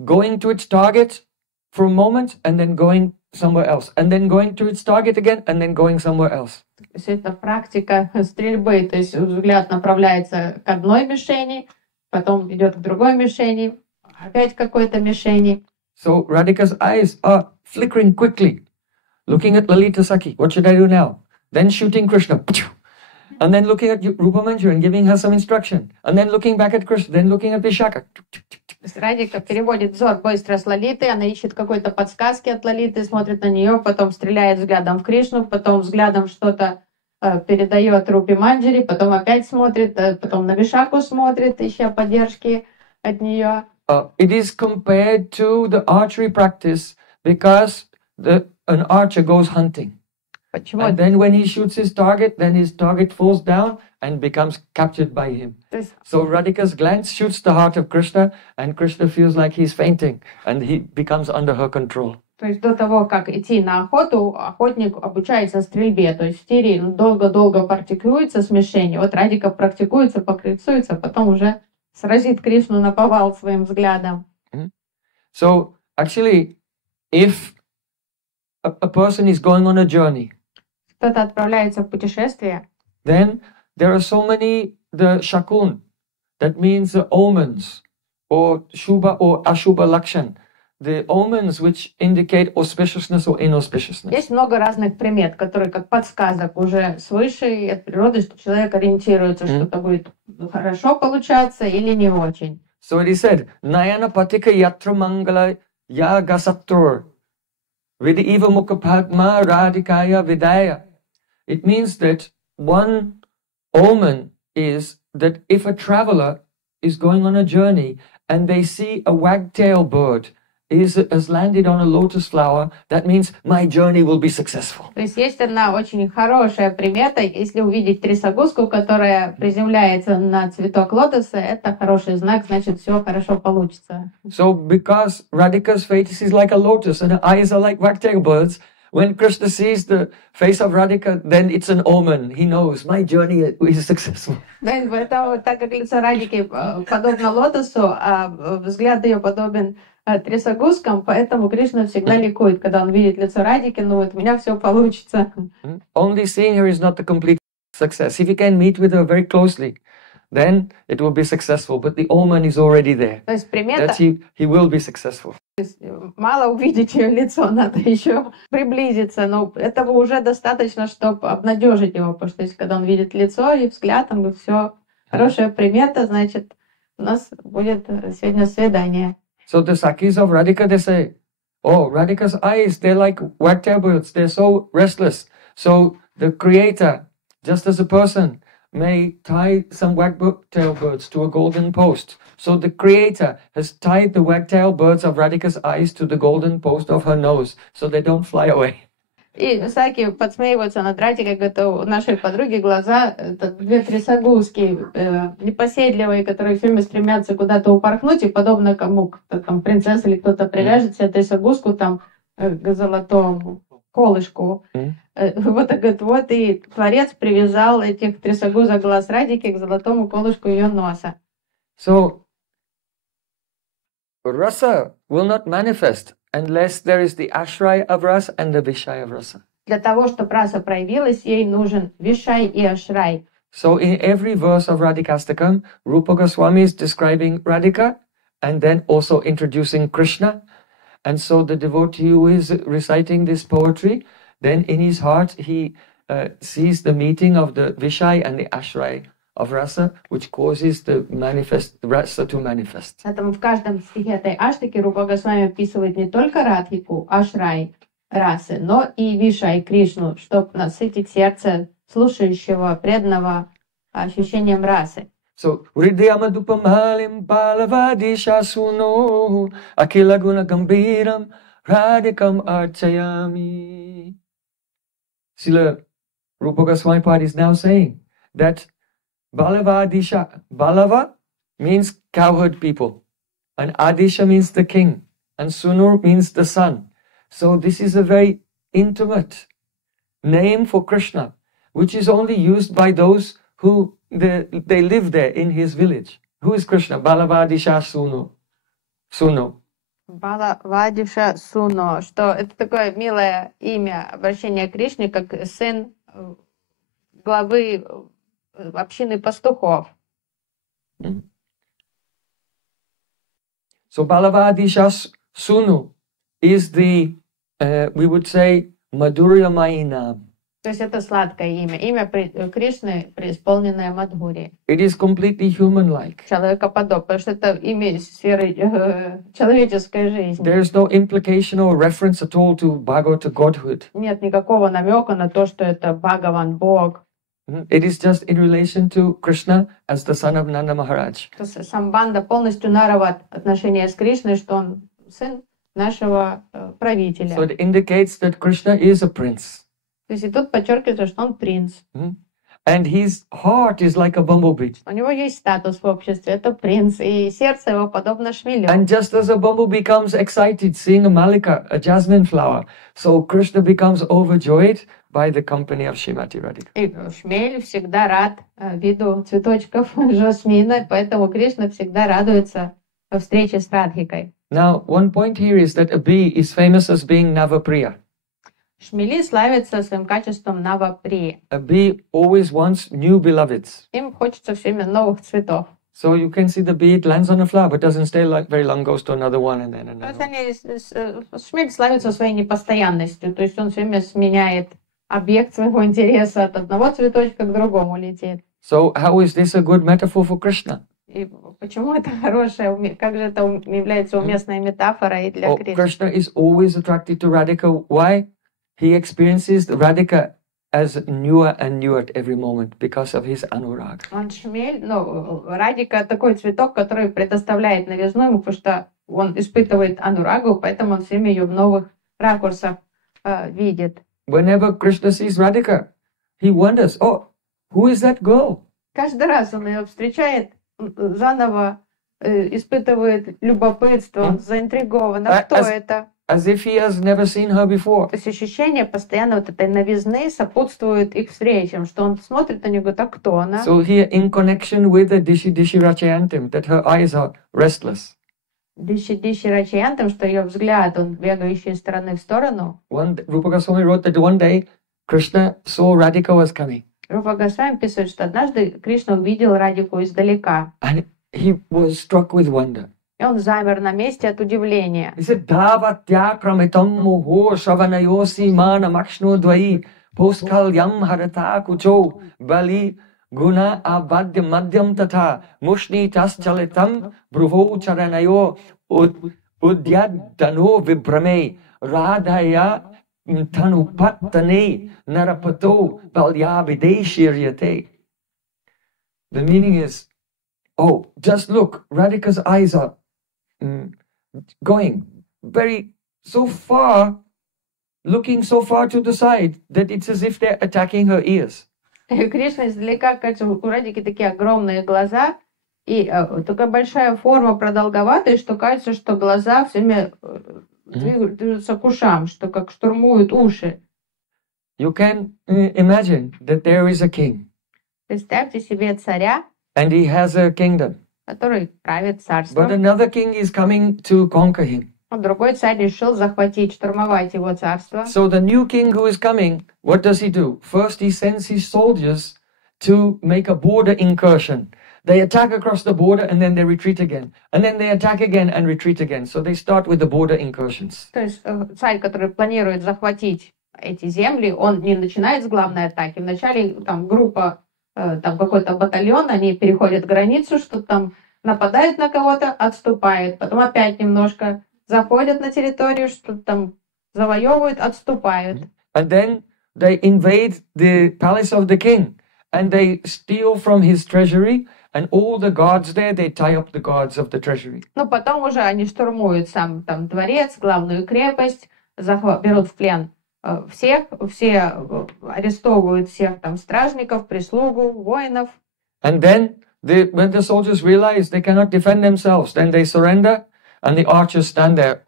going to its target for a moment and then going somewhere else, and then going to its target again and then going somewhere else. То есть это практика стрельбы, то есть взгляд направляется к одной мишени, потом идет к другой мишени, опять к какой-то мишени. So Radhika's eyes are flickering quickly. Looking at Lalita Saki, what should I do now? Then shooting Krishna. And then looking at Rūpa Manjari and giving her some instruction. And then looking back at Krishna, then looking at Vishaka. То есть Радика переводит взор быстро с Лалиты, она ищет какой-то подсказки от Лалиты, смотрит на нее, потом стреляет взглядом в Кришну, потом взглядом что-то передает Рупе Манджари, потом опять смотрит, потом на Вишаку смотрит, ища поддержки от нее. It is compared to the archery practice because an archer goes hunting. Почему? And then when he shoots his target, then his target falls down and becomes captured by him. So Radhika's glance shoots the heart of Krishna, and Krishna feels like he's fainting, and he becomes under her control. То есть до того, как идти на охоту, охотник обучается стрельбе, то есть в тире долго-долго практикуется с мишенью. Вот Радика практикуется, покрицуется, потом уже сразит Кришну наповал своим взглядом. So actually, if a person is going on a journey, кто-то отправляется в путешествие, then there are so many the shakun, that means the omens, or shubha or ashubha lakshan, the omens which indicate auspiciousness or inauspiciousness. есть много разных примет, которые как подсказок уже свыше и от природы, что человек ориентируется, что-то будет хорошо получаться или не очень. So it is said, Nayana patika yatra mangala ya gasatur videva mukha padma radhikaya vidaya. It means that one omen is that if a traveler is going on a journey and they see a wagtail bird has landed on a lotus flower, that means my journey will be successful. То есть одна очень хорошая примета, если увидеть трясогузку, которая приземляется на цветок лотоса, это хороший знак, значит все хорошо получится. So because Radhika's face is like a lotus and her eyes are like wagtail birds, when Krishna sees the face of Radhika, then it's an omen. He knows my journey is successful. Поэтому, так как лицо Радики подобно лотосу, а взгляд ее подобен трясогузкам, поэтому Кришна всегда ликует, когда он видит лицо Радики, ну вот у меня все получится. Only seeing her is not the complete success. If you can meet with her very closely, then it will be successful. But the omen is already there. То есть примета, that he will be successful. Мало увидеть ее лицо, надо еще приблизиться, но этого уже достаточно, чтобы обнадежить его, потому что если когда он видит лицо и взгляд, он говорит, все, хорошая примета, значит, у нас будет сегодня свидание. So the Sakhis of Radhika, they say, oh, Radhika's eyes, they're like wagtail birds, they're so restless. So the Creator, just as a person, may tie some wagtail birds to a golden post. So the Creator has tied the wagtail birds of Radhika's eyes to the golden post of her nose, so they don't fly away. И Саки подсмеиваются над Радикой, говорит, у нашей подруги глаза, это две трясогузки непоседливые, которые все время стремятся куда-то упорхнуть, и подобно кому, кто там принцесса или кто-то привяжет себе трясогузку там к золотому колышку. Вот, говорит, вот и Творец привязал этих трясогузок глаз Радики к золотому колышку ее носа. So, rasa will not manifest unless there is the ashray of rasa and the vishay of rasa. Для того, чтобы раса проявилась, ей нужен вишай и ашрай. So in every verse of Rādhikāṣṭakam, Rūpa Gosvāmī is describing Radhika and then also introducing Krishna. And so the devotee who is reciting this poetry, then in his heart he sees the meeting of the vishay and the ashray of rasa, which causes the rasa to manifest. Поэтому в каждом стихе этой аштаки Рупа Госвами описывает не только Радхику, ашрай, расы, но и вишай, Кришну, чтобы насытить сердце слушающего, преданного ощущением расы. So, Hridayamadupamalим balavadisha suno akila guna gambiram radhikam archayami. Srila Rūpa Gosvāmī Pād is now saying that Balavadisha, Balava means cowherd people, and Adisha means the king, and Sunur means the son. So this is a very intimate name for Krishna, which is only used by those who they live there in his village. Who is Krishna? Balavadisha Sunu. Балавадиша Суно, что это такое милое имя обращения к Кришне, как сын главы общины пастухов. So Balavadisha Sunu is the, we would say, Madhurya Mainam. То есть это сладкое имя Кришны, преисполненное Мадхури. It is completely human-like. Человекоподобное, потому что это имя из сферы человеческой жизни. There is no implication or reference at all to Bhagavata Godhood. Нет никакого намека на то, что это Бхагаван, Бог. It is just in relation to Krishna as the son of Nanda Maharaj. Самбанда полностью нарова отношения с Кришной, что он сын нашего правителя. So it indicates that Krishna is a prince. То есть и тут подчеркивается, что он принц. And his heart is like a bumblebee. У него есть статус в обществе, это принц, и сердце его подобно шмелю. And just as a bumblebee becomes excited seeing a malika, a jasmine flower, so Krishna becomes overjoyed by the company of Srimati Radhika. И шмель всегда рад виду цветочков жасмина, поэтому Кришна всегда радуется встрече с Радхикой. Now, one point here is that a bee is famous as being Navapriya. Шмели славятся своим качеством Нава-прия. A bee always wants new beloveds. Им хочется все время новых цветов. So you can see the bee, it lands on a flower, but doesn't stay like very long, goes to another one and then То another есть one. шмель славится своей непостоянностью, то есть он все время сменяет объект своего интереса от одного цветочка к другому летит. So how is this a good metaphor for Krishna? И почему это хорошая, как же это является уместной метафорой и для Oh, Кришны? Krishna is always attracted to Radhika. Why? He experiences Radhika as newer and newer at every moment because of his anurag. Он шмель, ну, Радика такой цветок, который предоставляет новизну ему, потому что он испытывает анурагу, поэтому он все время ее в новых ракурсах видит. Whenever Krishna sees Radhika, he wonders, oh, who is that girl? Каждый раз он ее встречает, заново испытывает любопытство, он заинтригован. А кто это? As if he has never seen her before. То есть ощущение постоянно вот этой новизны сопутствует их встречам, что он смотрит на нее и говорит, а кто она? So here in connection with the Dishi Rachayantim, that her eyes are restless. Диши Рачаянтам, что ее взгляд, он бегающий из стороны в сторону. Rūpa Gosvāmī wrote that one day Krishna saw Radhika was coming. Рупа Госвами пишет, что однажды Кришна увидел Радику издалека. And he was struck with wonder. И он замер на месте от удивления. He said, Dhavatya kramitam moho shavanayosi mana makshno dvai poskal yam harata kucho bali guna abadya madhyam tatha mushni tas chalitam bruvo charanayo udyad dano vibrame radhaya tanupattane narapato bheda-abheda-tattva. The meaning is, oh, just look, Radhika's eyes are going so far, looking so far to the side that it's as if they're attacking her ears. Кришна издалека, кажется, у Радики такие огромные глаза, и такая большая форма продолговатая, что кажется, что глаза все время движутся к ушам, что как штурмуют уши. You can imagine that there is a king. Представьте себе царя, and he has a kingdom. Который правит But царством. another king is coming to conquer him. Другой царь решил захватить, штурмовать его царство. So the new king who is coming, what does he do? First he sends his soldiers to make a border incursion. They attack across the border and then they retreat again. And then they attack again and retreat again. So they start with the border incursions. То есть царь, который планирует захватить эти земли, он не начинает с главной атаки. Вначале там группа, там какой-то батальон, они переходят границу, что там нападают на кого-то, отступают. Потом опять немножко заходят на территорию, что там завоевывают, отступают. And then they invade the palace of the king. And they steal from his treasury. And all the guards there, they tie up the guards of the treasury. Ну, потом уже они штурмуют сам там дворец, главную крепость, берут в плен всех, все арестовывают всех там стражников, прислугу, воинов. And then when the soldiers realize they cannot defend themselves, then they surrender, and the archers stand there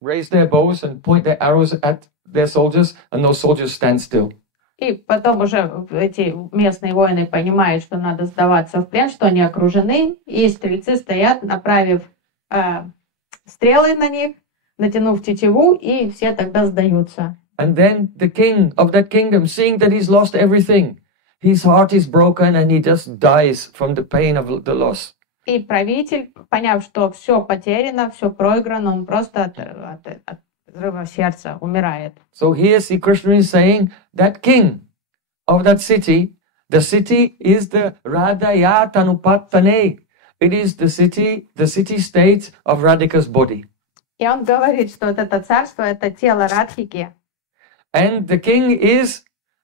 raise their bows and point their arrows at their soldiers, and those soldiers stand still. И потом уже эти местные воины понимают, что надо сдаваться в плен, что они окружены, и стрельцы стоят, направив стрелы на них, натянув тетиву, и все тогда сдаются. And then the king of that kingdom, seeing that he's lost everything, his heart is broken and he just dies from the pain of the loss. И правитель, поняв, что все потеряно, все проиграно, он просто от взрыва сердца умирает. So here Sri Krishna is saying that king of that city, the city is the Radhaya Tanupattane. It is the city state of Radhika's body. И он говорит, что вот это царство, это тело Радхики. And the king is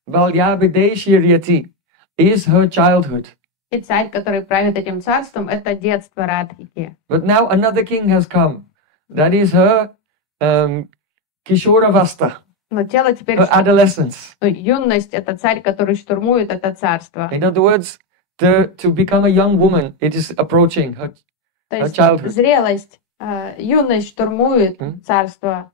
bheda-abheda-tattva, is her childhood. И царь, который правит этим царством, это детство Радхики. But now another king has come. That is her Kishoravasta, Но тело теперь... her adolescence. Юность — это царь, который штурмует это царство. In other words, to become a young woman, it is approaching her childhood. Зрелость, юность штурмует царство.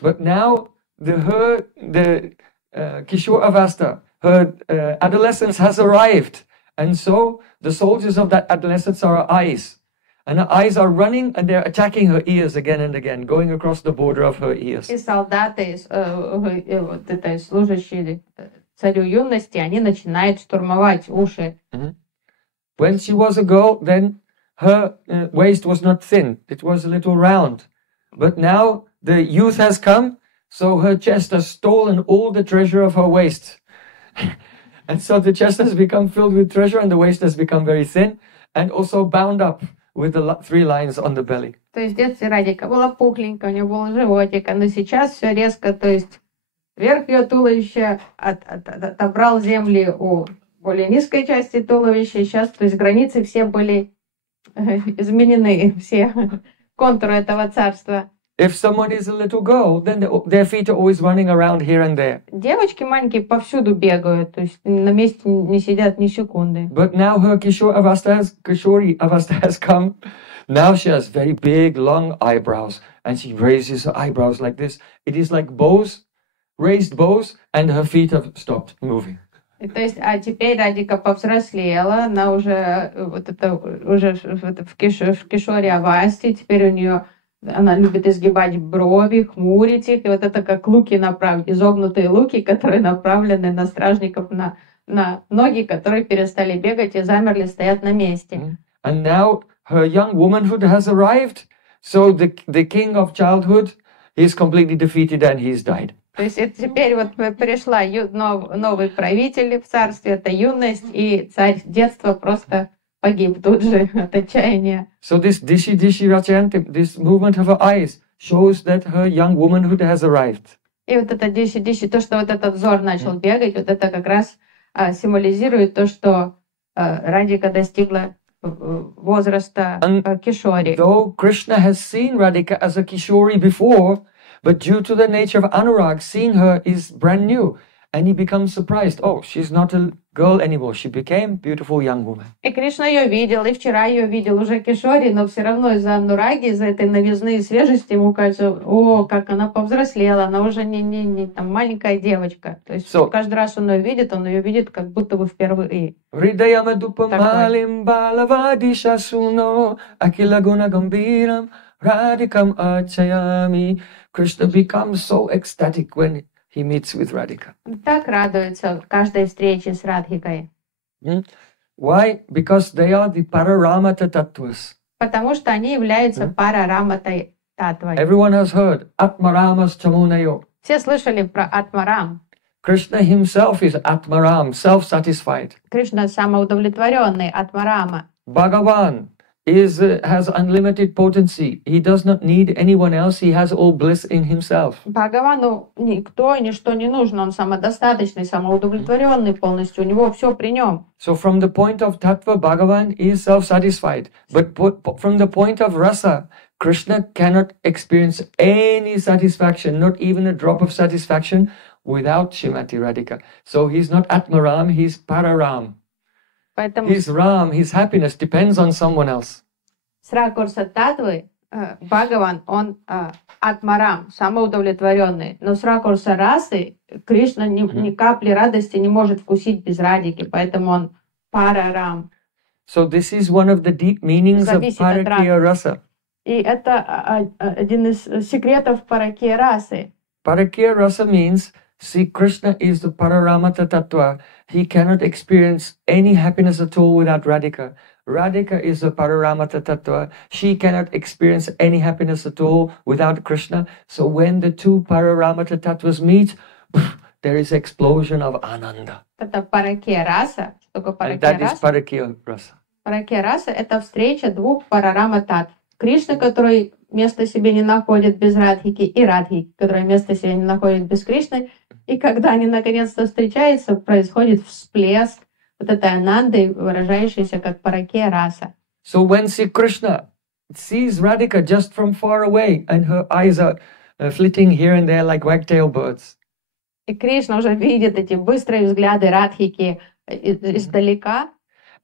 But now the Kishoravasta, her adolescence has arrived. And so the soldiers of that adolescence are her eyes. And her eyes are running and they're attacking her ears again and again, going across the border of her ears. И солдаты, вот это служащие царю юности, они начинают штурмовать уши. When she was a girl, then her waist was not thin, it was a little round. But now the youth has come, so her chest has stolen all the treasure of her waist. And so the chest has become filled with treasure and the waist has become very thin and also bound up with the 3 lines on the belly. То есть в детстве Радика была пухленькая, у нее был животик, но сейчас все резко, то есть верх ее туловища отобрал земли у более низкой части туловища, сейчас, то есть границы все были изменены, все контуры этого царства. If someone is a little girl, then their feet are always running around here and there. Девочки маленькие повсюду бегают, то есть на месте не сидят ни секунды. But now her Kishori Avastha has come. Now she has very big, long eyebrows, and she raises her eyebrows like this. It is like bows, raised bows, and her feet have stopped moving. То есть, а теперь Радика повзрослела, она уже вот это уже в Кишоре Авасти, теперь у нее она любит изгибать брови, хмурить их, и вот это как луки изогнутые луки, которые направлены на стражников, на ноги, которые перестали бегать и замерли, стоят на месте. And now her young womanhood has arrived, so the king of childhood is completely defeated and he's died. То есть теперь вот пришла новый правитель в царстве, это юность, и царь детства просто погиб тут же от отчаяния. So this Dishi Rachanti, this movement of her eyes, shows that her young womanhood has arrived. И вот это Диши, то, что вот этот взор начал бегать, вот это как раз символизирует то, что Радика достигла возраста Кишори. Though Krishna has seen Radhika as a Kishori before, but due to the nature of Anurag, seeing her is brand new. And he becomes surprised. Oh, she's not a girl anymore. She became a beautiful young woman. И Кришна ее видел, и вчера ее видел уже Кишори, но все равно из-за Анураги, из-за этой новизны и свежести ему кажется, о, как она повзрослела, она уже не там маленькая девочка. То есть каждый раз он ее видит как будто бы впервые. Hridayamadupamalим balavadisha suno akila guna gambhiram radhikam achayami. Krishna becomes so ecstatic when he meets with Radhika. Так радуется каждой встрече с Радхикой. Why? Because they are the Pararamata-tattvas. Потому что они являются Парараматой Татвой. Everyone has heard Atmaramas Chamunayo. Все слышали про Атмарам. Krishna himself is Atmaram, self-satisfied. Кришна самоудовлетворенный, Атмарама. Bhagavan has unlimited potency. He does not need anyone else. He has all bliss in himself. Бхагавану никто и ничто не нужно. Он самодостаточный, самоудовлетворенный полностью. У него все при нем. So from the point of tattva, Bhagavan is self-satisfied. But from the point of rasa, Krishna cannot experience any satisfaction, not even a drop of satisfaction, without Srimati Radhika. So he's not Atmaram, he's Pararam. Поэтому His Ram, his happiness depends on someone else. С ракурса татвы Бхагаван, он Атмарам, самоудовлетворенный. Но с ракурса расы Кришна ни капли радости не может вкусить без Радики, поэтому он Парарам. So this is one of the deep meanings of Parakya Rasa. И это один из секретов Паракya расы. Parakya Rasa means, see, Krishna is the Pararamata Tattva. He cannot experience any happiness at all without Radhika. Radhika is the Pararamata Tattva. She cannot experience any happiness at all without Krishna. So when the two Pararamata Tattvas meet, there is explosion of Ananda. Это Паракya раса. And that is Parakya Rasa. Паракя раса — это встреча двух парарама татв. Кришны, который место себе не находит без Радхики, и Радхики, которая место себе не находит без Кришны. И когда они наконец-то встречаются, происходит всплеск вот этой ананды, выражающейся как паракя раса. So when Sri Krishna sees Radhika just from far away, and her eyes are flitting here and there like wagtail birds. И Кришна уже видит эти быстрые взгляды Радхики издалека.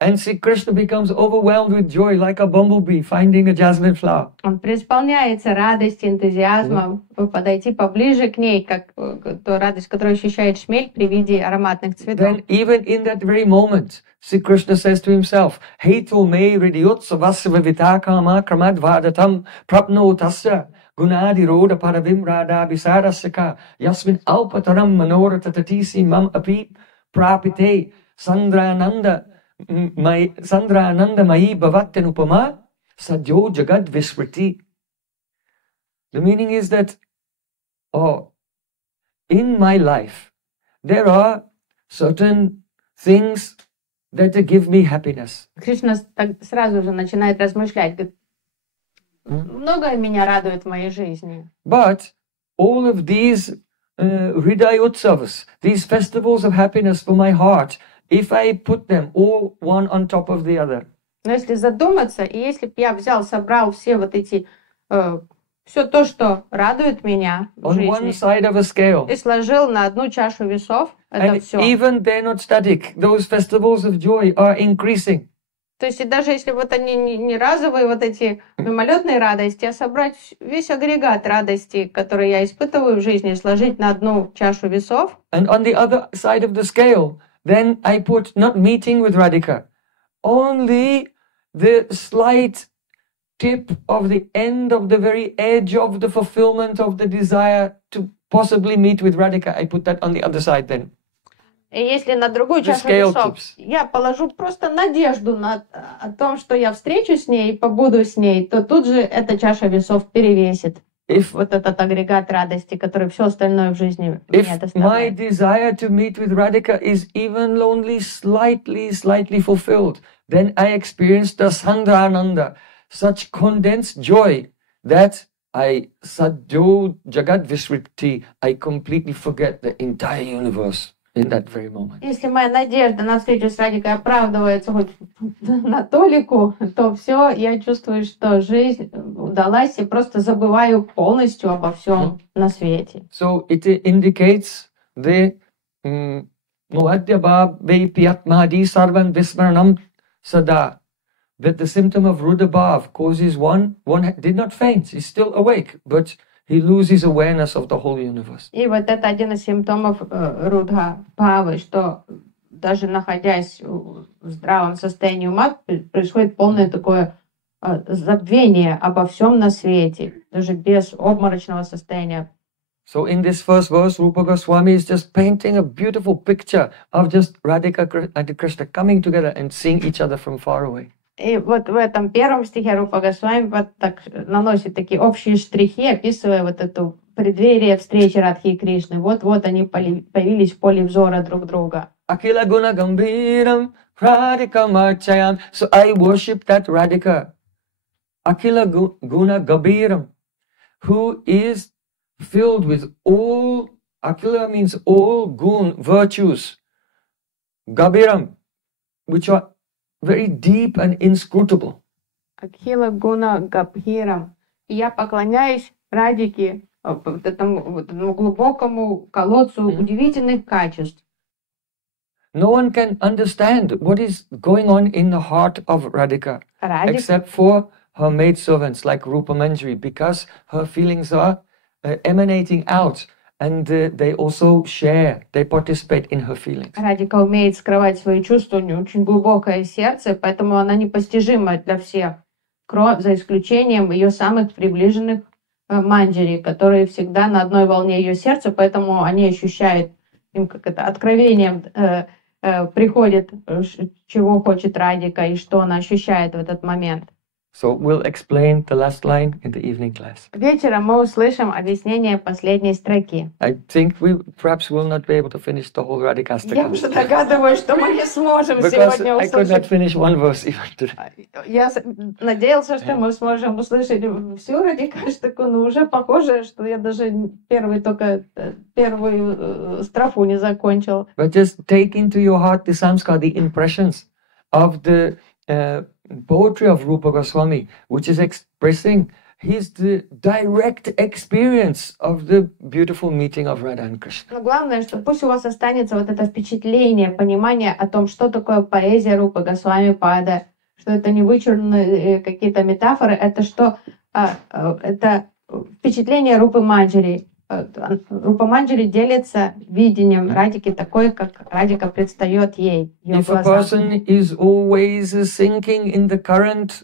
and Sri Krishna becomes overwhelmed with joy like a bumblebee finding a jasmine flower. Он преисполняется радости, энтузиазмом, подойти поближе к ней, как ту радость, которую ощущает шмель при виде ароматных цветов. Then even in that very moment, Sri Krishna says to himself, Heto me hridiyotsavasya vitakama kramad vadatam prapno tasya gunadi roda paravim rada visarasaka yasmin alpataram manorata tatisi mam api prapite sandrananda mayi bhavatyanupama sadyo jagad visvriti. The meaning is that, in my life, there are certain things that give me happiness. Кришна сразу же начинает размышлять, говорит, многое меня радует в моей жизни. But all of these hridayotsavas, these festivals of happiness for my heart, if I put them all one on top of the other, Но если задуматься, и если бы я собрал все вот эти, все то, что радует меня в on one жизни, side of a scale, и сложил на одну чашу весов, это and все. even they're not static, those festivals of joy are increasing. То есть и даже если вот они не разовые, вот эти мимолетные радости, а собрать весь агрегат радости, который я испытываю в жизни, сложить на одну чашу весов. And on the other side of the scale, then I put not meeting with Radhika, only the slight tip of the end of the very edge of the fulfillment of the desire to possibly meet with Radhika. I put that on the other side then. И если на другую чашу весов я положу просто надежду о том, что я встречусь с ней и побуду с ней, то тут же эта чаша весов перевесит вот этот агрегат радости, который все остальное в жизни меня доставляет. If my desire to meet with Radhika is even only slightly fulfilled, then I experience the Sandhananda, such condensed joy that I sadyo jagad visriti, I completely forget the entire universe in that very moment. Если моя надежда на встречу с Радикой оправдывается хоть на толику, то все, я чувствую, что жизнь удалась, и просто забываю полностью обо всем на свете. So it indicates the mohadhyabhav vepiyatmadi sarvan vismaranam sada, that the symptom of rudabhav causes one did not faint, he's still awake, but he loses awareness of the whole universe. И вот это один из симптомов рудха-бхавы, что даже находясь в здравом состоянии ума, происходит полное такое забвение обо всем на свете, даже без обморочного состояния. So in this first verse, Rūpa Gosvāmī is just painting a beautiful picture of just Radhika and Krishna coming together and seeing each other from far away. И вот в этом первом стихе Рупа Госвами вот так наносит такие общие штрихи, описывая вот эту преддверие встречи Радхи и Кришны. Вот они появились в поле взора друг друга. Akila guna gambhiram Radhika marchayam. So I worship that Radhika. Akila guna gambhiram, who is filled with all, Akila means all gun, virtues, Gambhiram, which are very deep and inscrutable. Акхила гуна габхирам. И я поклоняюсь Радике, вот этому глубокому колодцу удивительных качеств. No one can understand what is going on in the heart of Radhika, except for her maidservants like Rūpa Manjari, because her feelings are emanating out. And they also share, they participate in her feelings. Радика умеет скрывать свои чувства, у нее очень глубокое сердце, поэтому она непостижима для всех, за исключением ее самых приближенных манджари, которые всегда на одной волне ее сердца, поэтому они ощущают, им как это откровением приходит, чего хочет Радика и что она ощущает в этот момент. So we'll explain the last line in the evening class. Вечером мы услышим объяснение последней строки. I think we perhaps will not be able to finish the whole Rādhikāṣṭakam. Я уже догадываюсь, что мы не сможем сегодня I could not услышать. finish one verse even today. Я надеялся, что мы сможем услышать всю Рādhikāṣṭaку, но уже похоже, что я даже первую строфу не закончил. But just take into your heart the samskar, the impressions of the poetry of Rūpa Gosvāmī, which is expressing He's the direct experience of the beautiful meeting of Radha and Krishna. Но главное, что пусть у вас останется вот это впечатление, понимание о том, что такое поэзия Рупы Госвами Пада, что это не вычурные какие-то метафоры, это что? Это впечатление Рупы Манджари. Рупа Манджари делится видением Радики такой, как Радика предстает ей. If a person is always sinking in the current,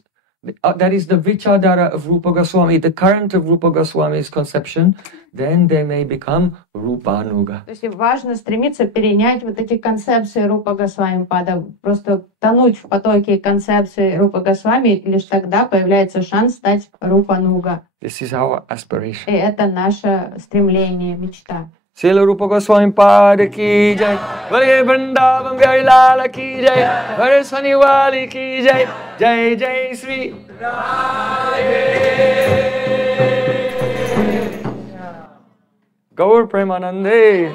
that is the vichadara of Rūpa Gosvāmī, the current of Rūpa Gosvāmī's conception, then they may become Rūpanuga. То есть важно стремиться перенять вот эти концепции Рупа Госвами Пада, просто тонуть в потоке концепции Рупа Госвами, лишь тогда появляется шанс стать Рупануга. This is our aspiration. И это наше стремление, мечта. Srila Rūpa Gosvāmī Pāda ki jai, Bale Vrindavan Bihari Lala ki jai, Hare Saniwali ki jai, Jai Jai Sri Radhe. Gaur Premanande.